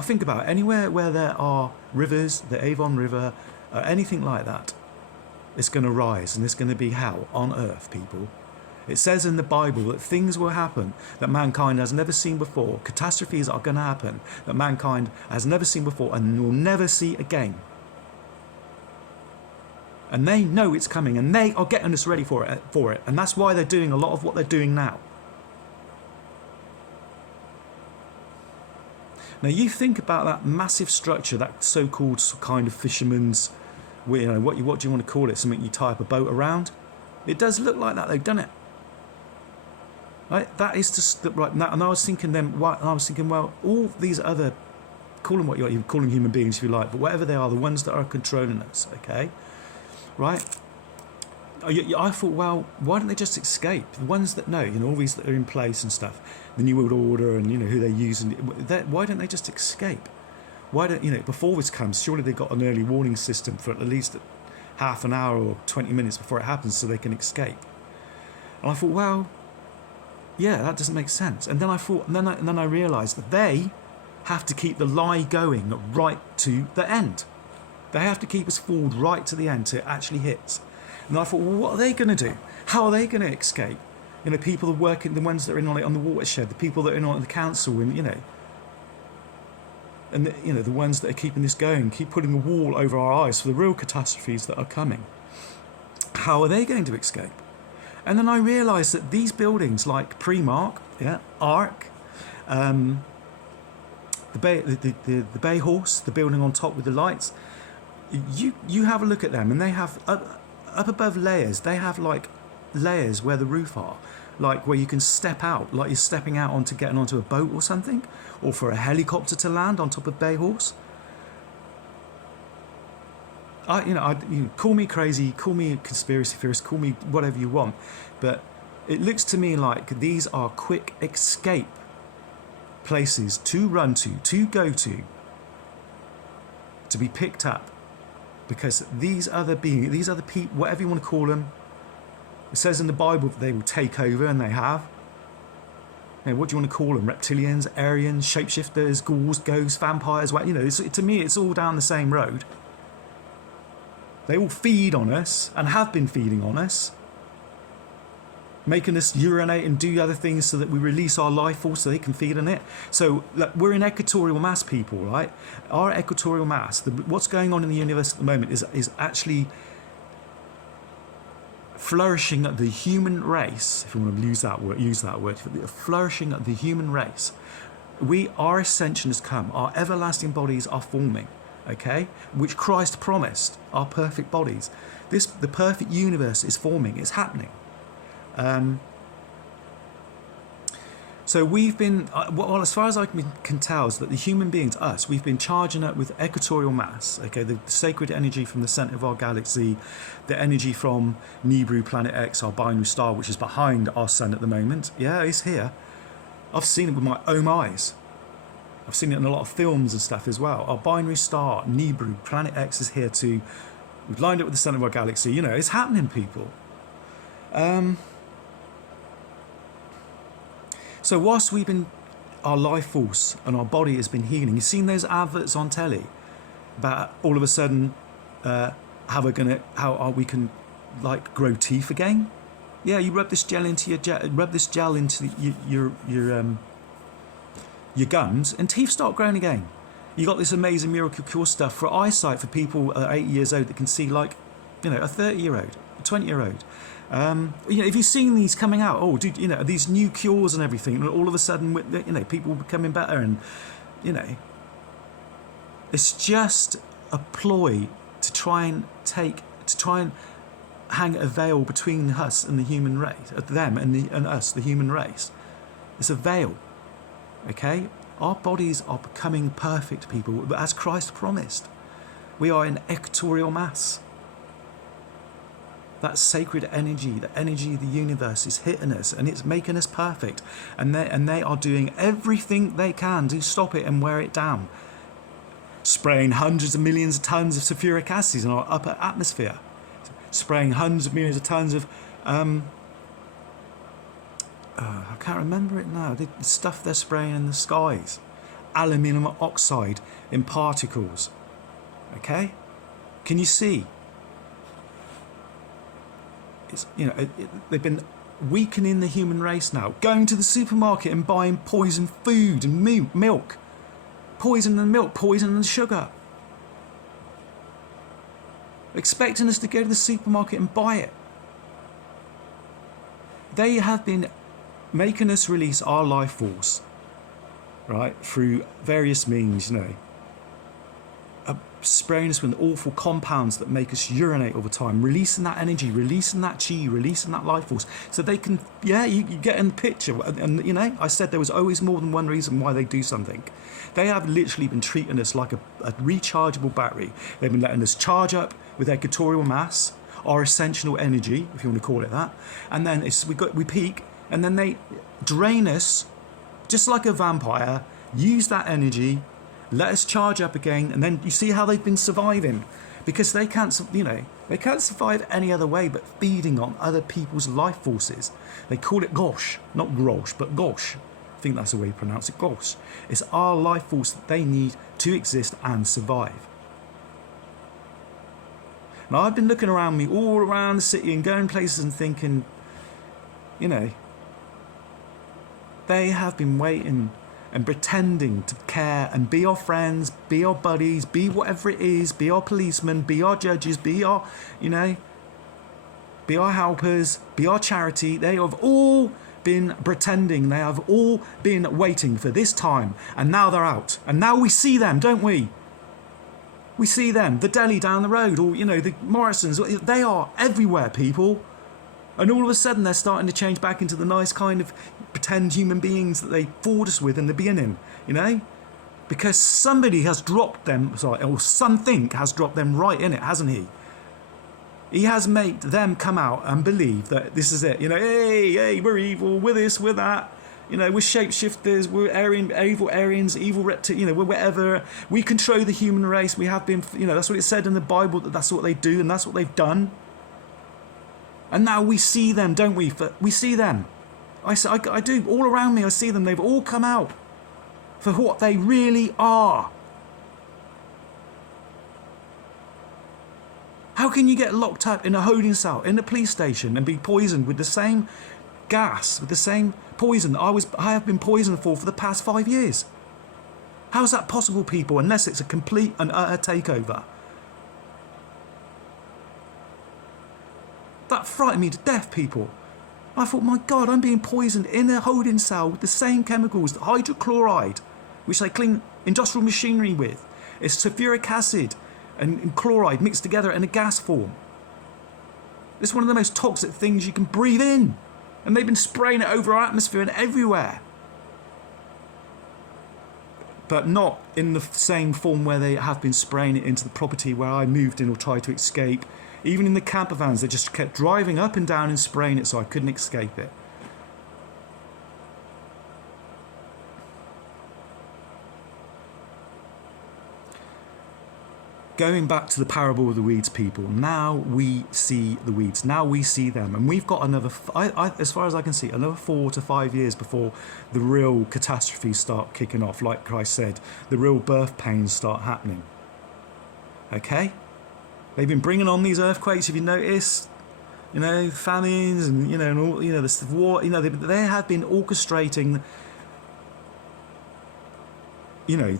think about it. Anywhere where there are rivers, the Avon River, anything like that, it's going to rise, and it's going to be hell on earth, people. It says in the Bible that things will happen that mankind has never seen before. Catastrophes are going to happen that mankind has never seen before and will never see again. And they know it's coming, and they are getting us ready for it. And that's why they're doing a lot of what they're doing now. Now you think about that massive structure, that so-called kind of fisherman's, what do you want to call it? Something you tie up a boat around. It does look like that, though, doesn't it? Right? That is just right. And I was thinking then. Well, all these other, call them what you call them, human beings if you like, but whatever they are, the ones that are controlling us, okay? Right? I thought, well, why don't they just escape? The ones that know, all these that are in place and stuff, the New World Order, and who they're using. Why don't they just escape? Why don't before this comes? Surely they've got an early warning system for at least half an hour or 20 minutes before it happens, so they can escape. And I thought, well, yeah, that doesn't make sense. And then I thought, and then I realised that they have to keep the lie going right to the end. They have to keep us forward right to the end till it actually hits. And I thought, well, what are they going to do? How are they going to escape? People that work in, the ones that are in on the watershed, the people that are in on the council, and the ones that are keeping this going, keep putting a wall over our eyes for the real catastrophes that are coming. How are they going to escape? And then I realised that these buildings like Primark, Ark, the Bay Horse, the building on top with the lights, you have a look at them, and they have up above layers. They have like layers where the roof are, like where you can step out, like you're stepping out onto getting onto a boat or something, or for a helicopter to land on top of Bay Horse. Call me crazy, call me a conspiracy theorist, call me whatever you want, but it looks to me like these are quick escape places to run to go to, to be picked up, because these other beings, these other people, whatever you want to call them, it says in the Bible that they will take over, and they have. What do you want to call them? Reptilians, Aryans, shapeshifters, ghouls, ghosts, vampires. Well, to me, it's all down the same road. They all feed on us and have been feeding on us, making us urinate and do other things so that we release our life force so they can feed on it. So look, we're in equatorial mass, people, right? Our equatorial mass, what's going on in the universe at the moment is actually flourishing of the human race, if you want to use that word, flourishing of the human race. Our ascension has come. Our everlasting bodies are forming, okay? Which Christ promised, our perfect bodies. The perfect universe is forming. It's happening. So we've been, well, as far as I can tell, is that the human beings, us, we've been charging up with equatorial mass, okay, the sacred energy from the centre of our galaxy, the energy from Nibiru Planet X, our binary star, which is behind our sun at the moment. Yeah, it's here. I've seen it with my own eyes. I've seen it in a lot of films and stuff as well. Our binary star, Nibiru Planet X, is here too. We've lined up with the centre of our galaxy. It's happening, people. So whilst our life force and our body has been healing, you've seen those adverts on telly about all of a sudden how we can like grow teeth again. Yeah, you rub this gel into your gums, and teeth start growing again. You got this amazing miracle cure stuff for eyesight for people 80 years old that can see like, a 30-year-old, a 20-year-old. If you've seen these coming out, these new cures and everything, and all of a sudden, people becoming better, and it's just a ploy to try and hang a veil between us and the human race, them and us, the human race. It's a veil, okay? Our bodies are becoming perfect, people, as Christ promised. We are in equatorial mass. That sacred energy, the energy of the universe is hitting us, and it's making us perfect. And they are doing everything they can to stop it and wear it down. Spraying hundreds of millions of tons of sulfuric acid in our upper atmosphere. Spraying hundreds of millions of tons of, I can't remember it now, the stuff they're spraying in the skies. Aluminium oxide in particles. Okay? Can you see? They've been weakening the human race now, going to the supermarket and buying poison food and milk, poison and milk, poison and sugar, expecting us to go to the supermarket and buy it. They have been making us release our life force, right, through various means, spraying us with awful compounds that make us urinate all the time, releasing that energy, releasing that chi, releasing that life force, so they can, you get in the picture. And I said there was always more than one reason why they do something. They have literally been treating us like a rechargeable battery. They've been letting us charge up with equatorial mass, our essential energy, if you want to call it that, and then we peak, and then they drain us just like a vampire, use that energy, let us charge up again, and then you see how they've been surviving, because they can't survive any other way but feeding on other people's life forces. They call it gosh, not grosh, but gosh. I think that's the way you pronounce it, gosh. It's our life force that they need to exist and survive. Now I've been looking around me, all around the city, and going places and thinking, they have been waiting and pretending to care and be our friends, be our buddies, be whatever it is, be our policemen, be our judges, be our, be our helpers, be our charity. They have all been pretending, they have all been waiting for this time, and now they're out. And now we see them, don't we? We see them, the deli down the road, or, the Morrisons. They are everywhere, people. And all of a sudden they're starting to change back into the nice kind of pretend human beings that they fooled us with in the beginning, because somebody has dropped them, or something has dropped them right in it, hasn't he? He has made them come out and believe that this is it, hey, we're evil, we're this, we're that, You know, we're shapeshifters, we're evil Aryans, evil reptilians, you know, we're whatever. We control the human race. We have been, you know, that's what it said in the Bible, that that's what they do and that's what they've done. And now we see them, don't we? We see them. I do. All around me, I see them. They've all come out for what they really are. How can you get locked up in a holding cell in a police station and be poisoned with the same gas, with the same poison that I have been poisoned for the past 5 years? How is that possible, people, unless it's a complete and utter takeover? That frightened me to death, people. I thought, my God, I'm being poisoned in a holding cell with the same chemicals, the hydrochloride, which they clean industrial machinery with. It's sulfuric acid and chloride mixed together in a gas form. It's one of the most toxic things you can breathe in. And they've been spraying it over our atmosphere and everywhere. But not in the same form where they have been spraying it into the property where I moved in or tried to escape. Even in the camper vans, they just kept driving up and down and spraying it so I couldn't escape it. Going back to the parable of the weeds, people, now we see the weeds, now we see them, and we've got another, as far as I can see, another 4 to 5 years before the real catastrophes start kicking off. Like Christ said, the real birth pains start happening. Okay? They've been bringing on these earthquakes, if you notice, you know, famines, and you know, and all, you know, the war. You know, they have been orchestrating, you know,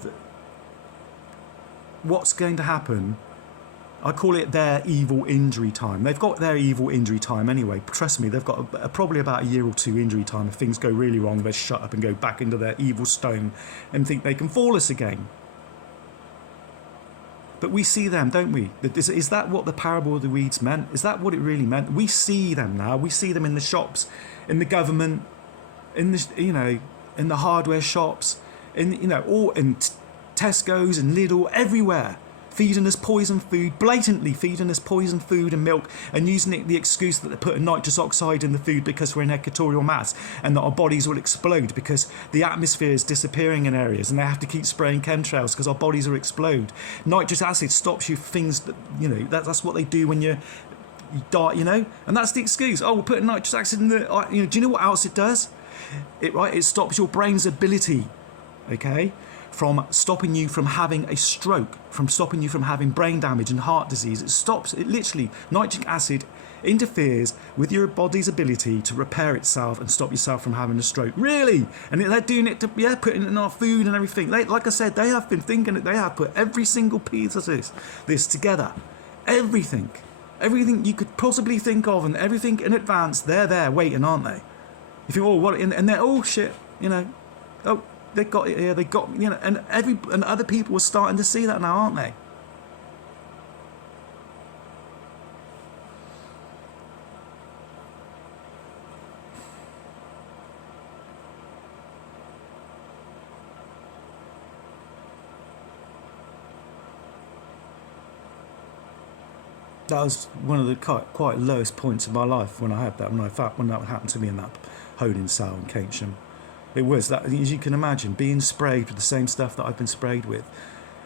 what's going to happen. I call it their evil injury time. They've got their evil injury time anyway. Trust me, they've got probably about a year or two injury time. If things go really wrong, they shut up and go back into their evil stone and think they can fool us again. But we see them, don't we? Is that what the parable of the weeds meant? Is that what it really meant? We see them now. We see them in the shops, in the government, in the, you know, in the hardware shops, in, you know, all in Tesco's and Lidl, everywhere, feeding us poison food, blatantly feeding us poison food and milk, and using it the excuse that they're putting nitrous oxide in the food because we're in equatorial mass and that our bodies will explode because the atmosphere is disappearing in areas and they have to keep spraying chemtrails because our bodies will explode. Nitrous acid stops you things that, you know, that's what they do when you die, you know, and that's the excuse. Oh, we're putting nitrous acid in the, you know, do you know what else it does? It stops your brain's ability, okay, from stopping you from having a stroke, from stopping you from having brain damage and heart disease. It stops, it literally, nitric acid interferes with your body's ability to repair itself and stop yourself from having a stroke. Really? And they're doing it to, yeah, putting it in our food and everything. Like I said, they have been thinking that they have put every single piece of this together. Everything you could possibly think of and everything in advance, they're there waiting, aren't they? You think, oh, what? And they're all shit, you know. Oh, they got it here, they got, you know, and other people are starting to see that now, aren't they? That was one of the quite lowest points of my life when I had that, when that happened to me in that holding cell in Keynsham. It was that, as you can imagine, being sprayed with the same stuff that I've been sprayed with.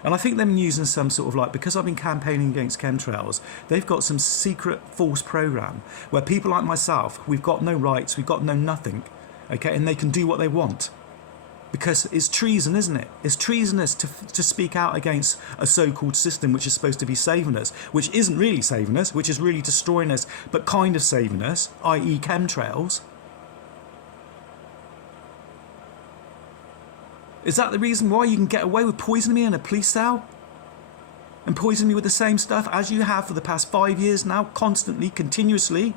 And I think them using some sort of like, because I've been campaigning against chemtrails, they've got some secret false program where people like myself, we've got no rights, we've got no nothing, okay, and they can do what they want. Because it's treason, isn't it? It's treasonous to speak out against a so-called system which is supposed to be saving us, which isn't really saving us, which is really destroying us, but kind of saving us, i.e. chemtrails. Is that the reason why you can get away with poisoning me in a police cell? And poisoning me with the same stuff as you have for the past 5 years now, constantly, continuously?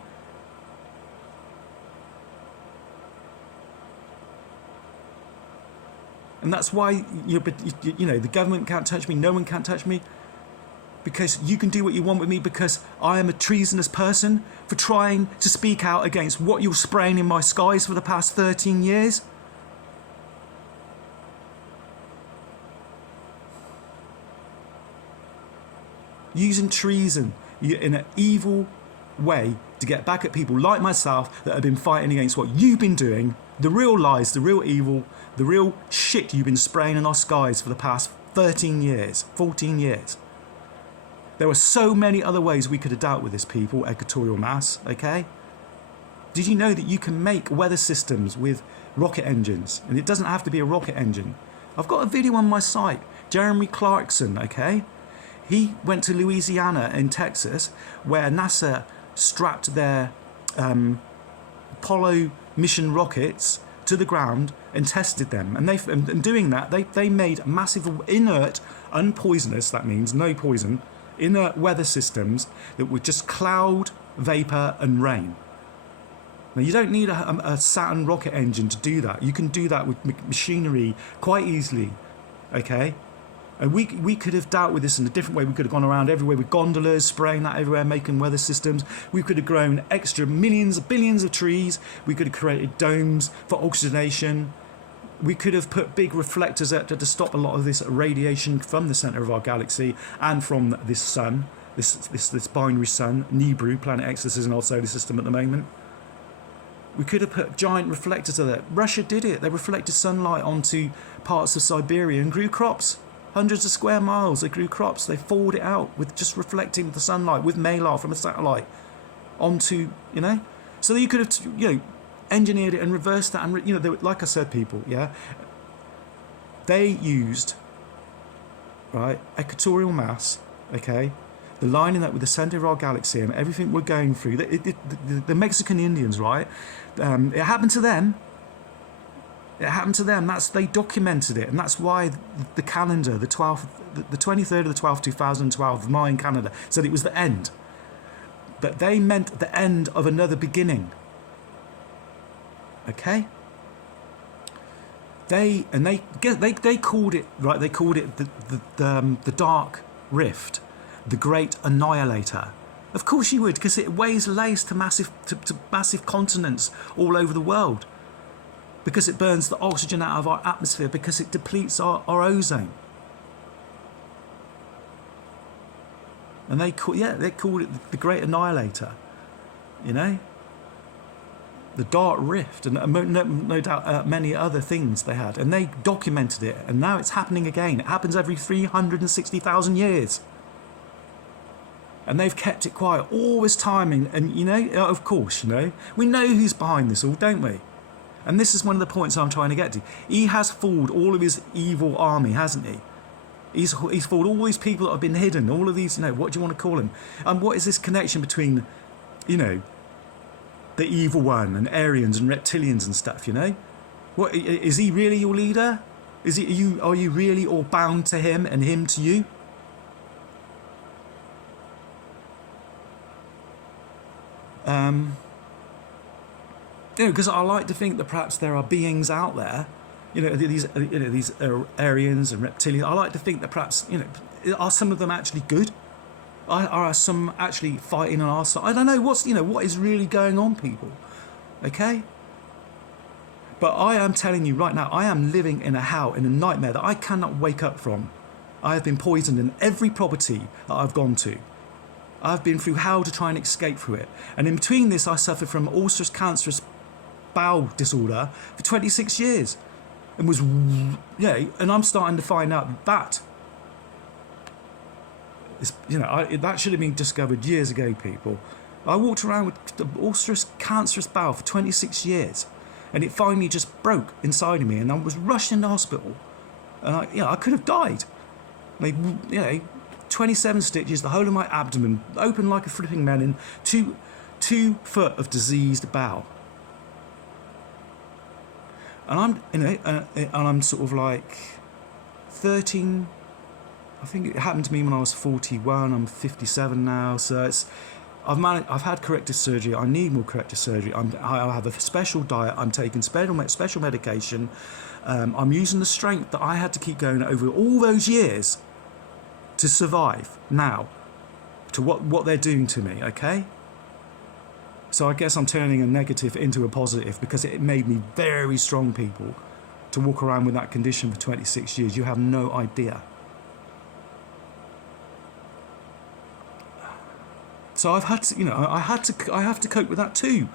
And that's why, you know, the government can't touch me, no one can't touch me. Because you can do what you want with me because I am a treasonous person for trying to speak out against what you're spraying in my skies for the past 13 years. Using treason in an evil way to get back at people like myself that have been fighting against what you've been doing The real lies, the real evil, the real shit you've been spraying in our skies for the past 13 years, 14 years. There were so many other ways we could have dealt with this, people, equatorial mass, okay? Did you know that you can make weather systems with rocket engines? And it doesn't have to be a rocket engine. I've got a video on my site. Jeremy Clarkson, okay? He went to Louisiana in Texas, where NASA strapped their Apollo mission rockets to the ground and tested them. And in doing that, they made massive inert, unpoisonous, that means no poison, inert weather systems that were just cloud, vapor and rain. Now, you don't need a Saturn rocket engine to do that. You can do that with machinery quite easily, okay? And we could have dealt with this in a different way. We could have gone around everywhere with gondolas, spraying that everywhere, making weather systems. We could have grown extra millions, billions of trees. We could have created domes for oxygenation. We could have put big reflectors out to stop a lot of this radiation from the centre of our galaxy and from this sun, this binary sun, Nibiru, Planet X. This is in our solar system at the moment. We could have put giant reflectors of that. Russia did it. They reflected sunlight onto parts of Siberia and grew crops. Hundreds of square miles, they grew crops. They forward it out with just reflecting the sunlight with malar from a satellite onto, you know. So that you could have, you know, engineered it and reversed that. And, you know, like I said, people, yeah, they used, right, equatorial mass, okay, the lining up with the centre of our galaxy and everything we're going through. The Mexican Indians, right, it happened to them. It happened to them. They documented it, and that's why the calendar, the 23rd of the 12th, 2012, Mayan calendar, said it was the end. But they meant the end of another beginning. Okay. They called it, right. They called it the Dark Rift, the Great Annihilator. Of course you would, because it weighs lays to massive continents all over the world. Because it burns the oxygen out of our atmosphere, because it depletes our ozone. And they called it the Great Annihilator, you know? The Dark Rift, and no doubt many other things they had. And they documented it, and now it's happening again. It happens every 360,000 years. And they've kept it quiet all this time, and you know, of course, you know, we know who's behind this all, don't we? And this is one of the points I'm trying to get to. He has fooled all of his evil army, hasn't he? He's fooled all these people that have been hidden, all of these, you know, what do you want to call them? And what is this connection between, you know, the evil one and Aryans and reptilians and stuff, you know? What, is he really your leader? Are you really all bound to him and him to you? You know, because I like to think that perhaps there are beings out there, you know, these Aryans and reptilians. I like to think that perhaps, you know, are some of them actually good? Are some actually fighting on our side? I don't know. What is really going on, people? Okay. But I am telling you right now, I am living in a hell, in a nightmare that I cannot wake up from. I have been poisoned in every property that I've gone to. I've been through hell to try and escape through it. And in between this, I suffered from ulcerous cancerous bowel disorder for 26 years. And was, yeah, and I'm starting to find out that, you know, that should have been discovered years ago, people. I walked around with ulcerous cancerous bowel for 26 years. And it finally just broke inside of me, and I was rushed into hospital. And I could have died. They, 27 stitches, the whole of my abdomen, open like a flipping melon, 2 foot of diseased bowel. And I'm sort of like 13. I think it happened to me when I was 41. I'm 57 now, so I've had corrective surgery. I need more corrective surgery. I have a special diet. I'm taking special medication. I'm using the strength that I had to keep going over all those years to survive now to what they're doing to me, okay? So I guess I'm turning a negative into a positive, because it made me very strong, people, to walk around with that condition for 26 years. You have no idea. So I've had to, I have to cope with that too.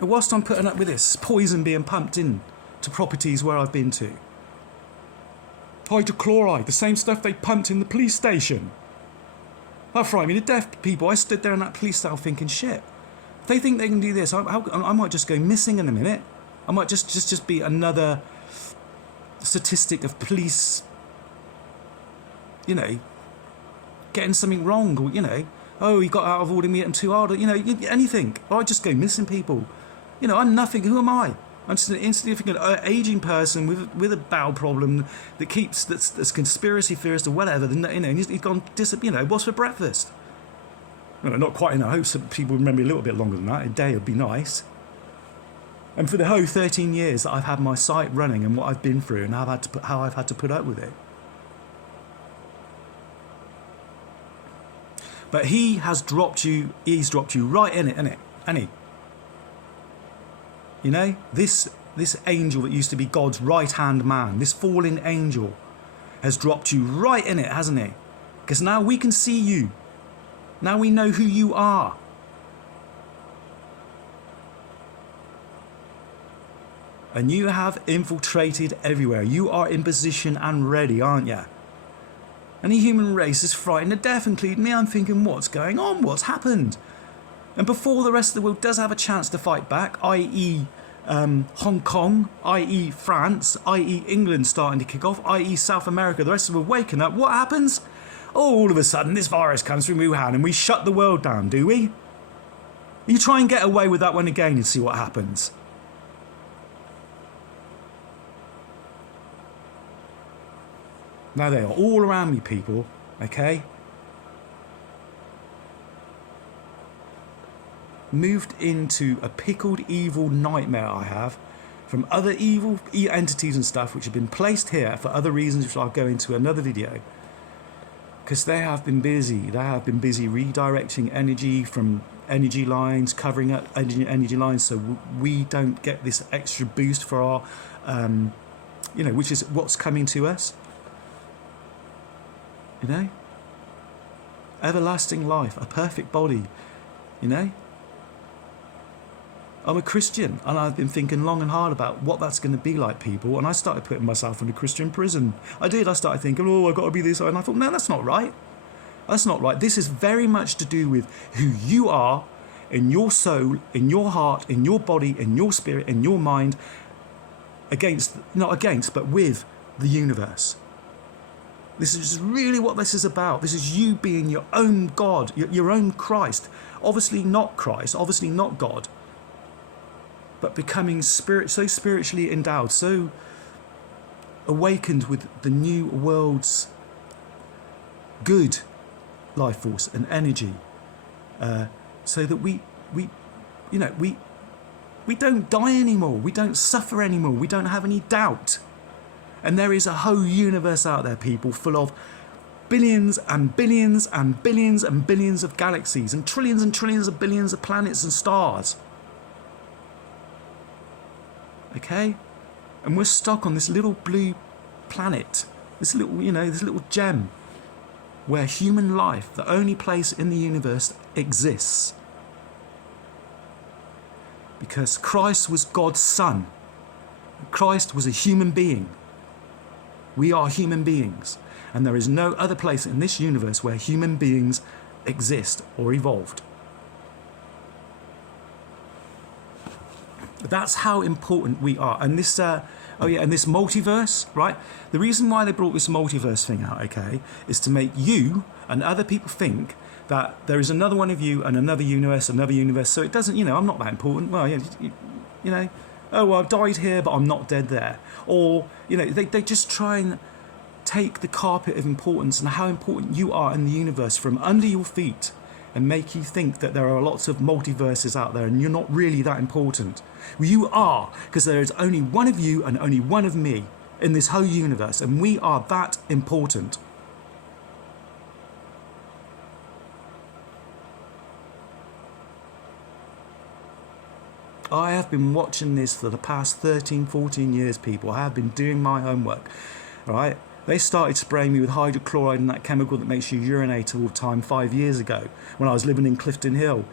And whilst I'm putting up with this poison being pumped in to properties where I've been to, hydrochloride, the same stuff they pumped in the police station. That frightened me to death, people. I stood there in that police cell thinking, shit, if they think they can do this, I might just go missing in a minute. I might just be another statistic of police, getting something wrong, or, oh, he got out of order, meet him too hard, or, anything. Or I just go missing, people. I'm nothing. Who am I? I'm just an insignificant aging person with a bowel problem that's conspiracy theorist or whatever. He's gone what's for breakfast? Well, not quite. I hope some people remember me a little bit longer than that. A day would be nice. And for the whole 13 years that I've had my site running and what I've been through and how I've had to put up with it. But he's dropped you right in it, innit? Hasn't he? This angel that used to be God's right-hand man, this fallen angel, has dropped you right in it, hasn't he? Because now we can see you. Now we know who you are. And you have infiltrated everywhere. You are in position and ready, aren't you? And the human race is frightened to death, including me. I'm thinking, what's going on? What's happened? And before the rest of the world does have a chance to fight back, i.e. Hong Kong, i.e. France, i.e. England starting to kick off, i.e. South America, the rest of the world waking up, what happens? Oh, all of a sudden this virus comes from Wuhan and we shut the world down, do we? You try and get away with that one again and see what happens. Now they are all around me, people, okay? Moved into a pickled evil nightmare I have from other evil entities and stuff which have been placed here for other reasons which I'll go into another video, because they have been busy redirecting energy from energy lines, covering up energy lines so we don't get this extra boost for our which is what's coming to us, everlasting life, a perfect body, I'm a Christian, and I've been thinking long and hard about what that's going to be like, people. And I started putting myself in a Christian prison. I did. I started thinking, oh, I've got to be this. And I thought, no, that's not right. That's not right. This is very much to do with who you are in your soul, in your heart, in your body, in your spirit, in your mind, but with the universe. This is really what this is about. This is you being your own God, your own Christ. Obviously not Christ, obviously not God. But becoming so spiritually endowed, so awakened with the new world's good life force and energy, so that we don't die anymore, we don't suffer anymore, we don't have any doubt. And there is a whole universe out there, people, full of billions and billions and billions and billions of galaxies and trillions of billions of planets and stars. Okay? And we're stuck on this little blue planet, this little gem, where human life, the only place in the universe, exists. Because Christ was God's Son. Christ was a human being. We are human beings. And there is no other place in this universe where human beings exist or evolved. That's how important we are. And this, and this multiverse, right? The reason why they brought this multiverse thing out, okay, is to make you and other people think that there is another one of you and another universe. So it doesn't, I'm not that important. Well, oh, well, I've died here, but I'm not dead there. Or, they just try and take the carpet of importance and how important you are in the universe from under your feet and make you think that there are lots of multiverses out there and you're not really that important. Well, you are, because there is only one of you and only one of me in this whole universe, and we are that important. I have been watching this for the past 13, 14 years, people. I have been doing my homework, right? They started spraying me with hydrochloride and that chemical that makes you urinate all the time 5 years ago when I was living in Clifton Hill.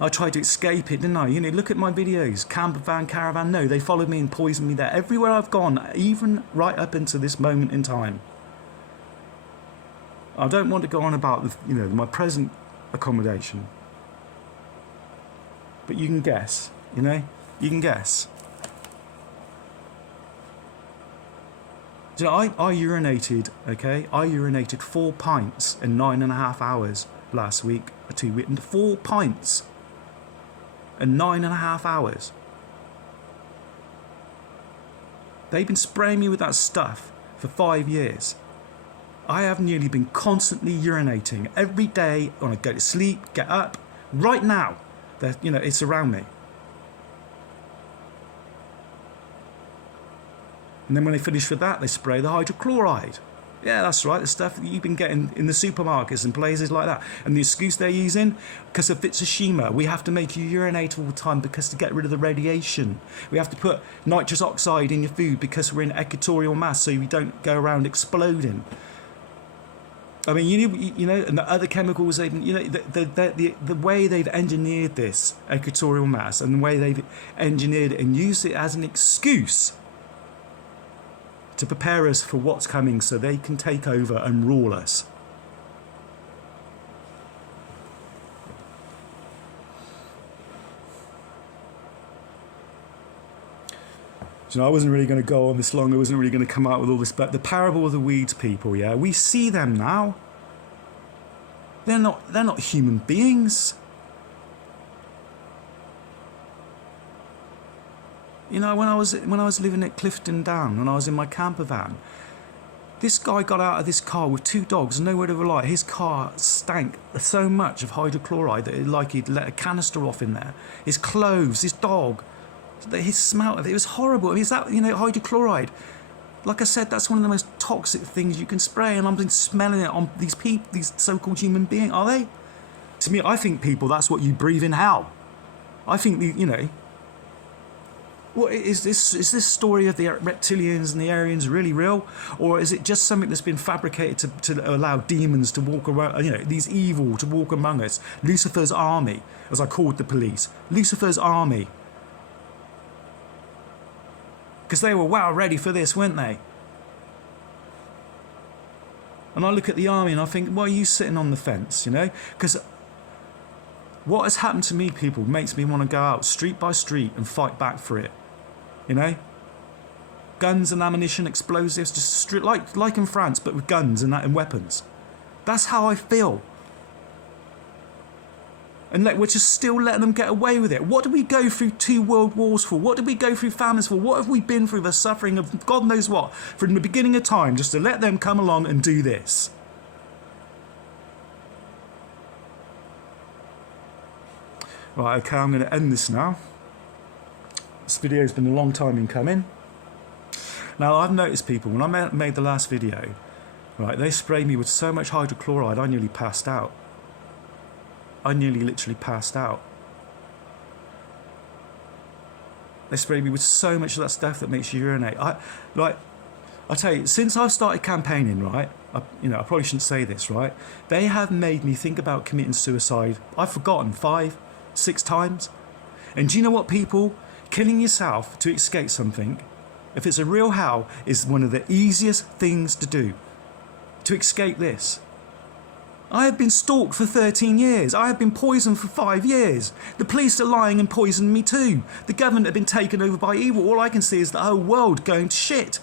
I tried to escape it, didn't I? You know, look at my videos, camper van, caravan. No, they followed me and poisoned me there. Everywhere I've gone, even right up into this moment in time. I don't want to go on about, you know, my present accommodation. But you can guess, you know? You can guess. Do you know, I urinated, okay? I urinated 4 pints in 9.5 hours last week, 2 weeks. 4 pints in 9.5 hours. They've been spraying me with that stuff for 5 years. I have nearly been constantly urinating every day when I go to sleep, get up. Right now, you know, it's around me. And then when they finish with that, they spray the hydrochloride. Yeah, that's right, the stuff that you've been getting in the supermarkets and places like that. And the excuse they're using, because of Fukushima, we have to make you urinate all the time because to get rid of the radiation. We have to put nitrous oxide in your food because we're in equatorial mass, so we don't go around exploding. I mean, you know, and the other chemicals, you know, the way they've engineered this equatorial mass and the way they've engineered it and used it as an excuse to prepare us for what's coming so they can take over and rule us. So I wasn't really going to go on this long. I wasn't really going to come out with all this, but the parable of the weeds people, yeah, we see them now. They're not human beings. You know, when I was living at Clifton Down, when I was in my camper van, this guy got out of this car with 2 dogs, nowhere to rely. His car stank so much of hydrochloride that he'd let a canister off in there. His clothes, his dog, his smell of it was horrible. I mean, is that, you know, hydrochloride? Like I said, that's one of the most toxic things you can spray, and I've been smelling it on these people, these so-called human beings. Are they? To me, I think people, that's what you breathe in hell. I think, you know. What is this? Is this story of the reptilians and the Aryans really real, or is it just something that's been fabricated to allow demons to walk around? You know, these evil to walk among us. Lucifer's army, as I called the police. Lucifer's army, because they were well ready for this, weren't they? And I look at the army and I think, why are you sitting on the fence? You know, because what has happened to me, people, makes me want to go out street by street and fight back for it. You know, guns and ammunition, explosives, just like in France, but with guns and weapons. That's how I feel. And we're just still letting them get away with it. What did we go through 2 world wars for? What did we go through famines for? What have we been through the suffering of God knows what from the beginning of time, just to let them come along and do this? Right, okay, I'm going to end this now. This video's been a long time in coming. Now, I've noticed people, when I made the last video, right, they sprayed me with so much hydrochloride, I nearly passed out. I nearly literally passed out. They sprayed me with so much of that stuff that makes you urinate. I tell you, since I've started campaigning, right, I probably shouldn't say this, right, they have made me think about committing suicide. I've forgotten 5, 6 times. And do you know what, people? Killing yourself to escape something, if it's a real hell, is one of the easiest things to do. To escape this. I have been stalked for 13 years. I have been poisoned for 5 years. The police are lying and poisoned me too. The government have been taken over by evil. All I can see is the whole world going to shit.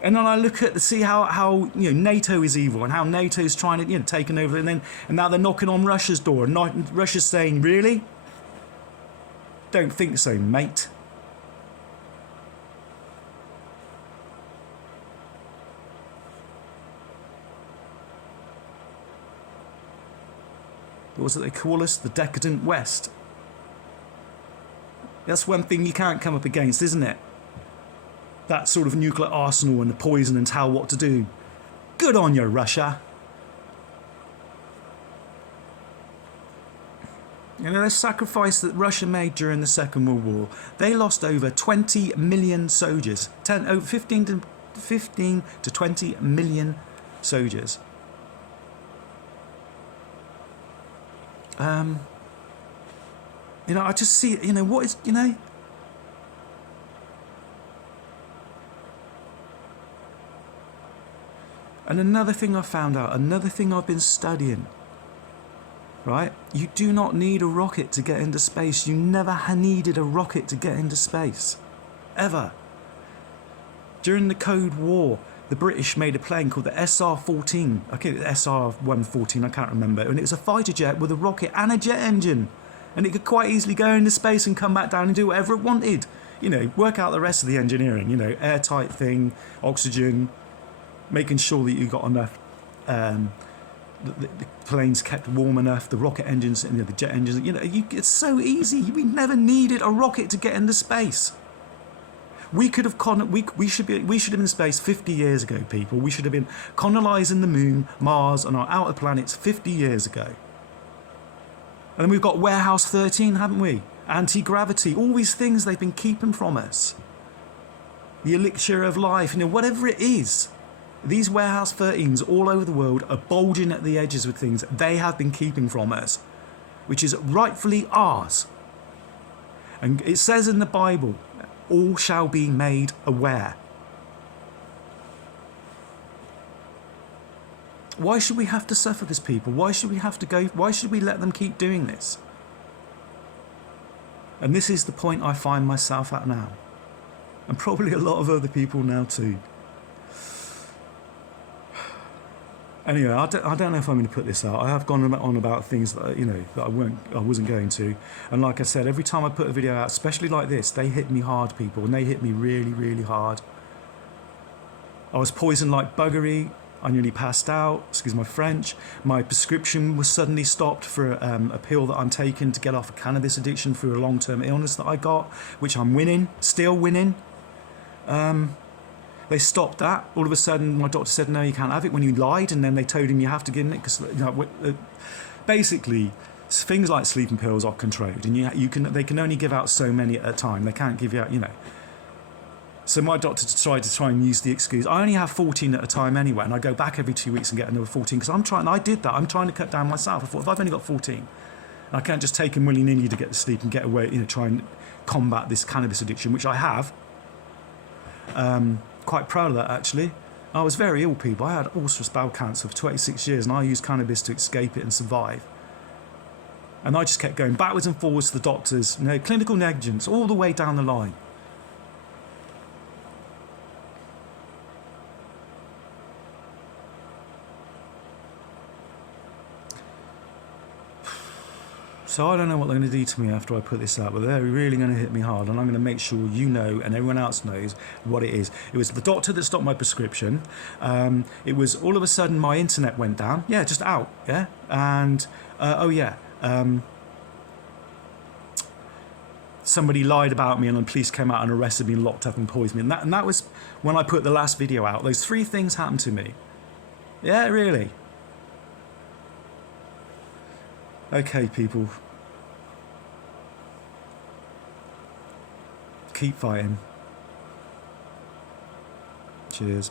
And then I look at see how you know, NATO is evil and how NATO is trying to, you know, taking over, and now they're knocking on Russia's door, and Russia's saying, really? Don't think so, mate. What was it they call us? The decadent West. That's one thing you can't come up against, isn't it? That sort of nuclear arsenal and the poison and tell what to do. Good on you, Russia. You know, the sacrifice that Russia made during the Second World War, they lost over 20 million soldiers. 15 to 20 million soldiers. You know, I just see, you know, what is, you know. And another thing I found out, another thing I've been studying, right? You do not need a rocket to get into space. You never needed a rocket to get into space. Ever. During the Cold War, the British made a plane called the SR-14. Okay, SR-114, I can't remember. And it was a fighter jet with a rocket and a jet engine. And it could quite easily go into space and come back down and do whatever it wanted. You know, work out the rest of the engineering, you know, airtight thing, oxygen, making sure that you got enough, the planes kept warm enough, the rocket engines, you know, the jet engines, you know, it's so easy. We never needed a rocket to get into space. We could have we should have been in space 50 years ago, people. We should have been colonizing the moon, Mars, and our outer planets 50 years ago. And then we've got Warehouse 13, haven't we? Anti-gravity, all these things they've been keeping from us. The elixir of life, you know, whatever it is. These Warehouse 13s all over the world are bulging at the edges with things they have been keeping from us, which is rightfully ours. And it says in the Bible, all shall be made aware. Why should we have to suffer this, people? Why should we have to go? Why should we let them keep doing this? And this is the point I find myself at now. And probably a lot of other people now too. Anyway, I don't know if I'm going to put this out. I have gone on about things that, you know, that I wasn't going to. And like I said, every time I put a video out, especially like this, they hit me hard, people, and they hit me really, really hard. I was poisoned like buggery. I nearly passed out, excuse my French. My prescription was suddenly stopped for a pill that I'm taking to get off a cannabis addiction through a long-term illness that I got, which I'm winning, still winning. They stopped that. All of a sudden, my doctor said, no, you can't have it, when you lied, and then they told him you have to give it, because, you know, basically, things like sleeping pills are controlled, and they can only give out so many at a time. They can't give you out, you know. So my doctor tried to try and use the excuse, I only have 14 at a time anyway, and I go back every 2 weeks and get another 14, because I did that. I'm trying to cut down myself. I thought, if I've only got 14, I can't just take them willy-nilly to get to sleep and get away, you know, try and combat this cannabis addiction, which I have. Quite proud of that, actually. I was very ill, people. I had ulcerous bowel cancer for 26 years, and I used cannabis to escape it and survive. And I just kept going backwards and forwards to the doctors, you know, clinical negligence, all the way down the line. So I don't know what they're going to do to me after I put this out, but they're really going to hit me hard, and I'm going to make sure you know and everyone else knows what it is. It was the doctor that stopped my prescription. It was all of a sudden my internet went down. Yeah, just out. Yeah. And, somebody lied about me, and the police came out and arrested me and locked up and poisoned me. And that was when I put the last video out. Those 3 things happened to me. Yeah, really. Okay, people. Keep fighting. Cheers.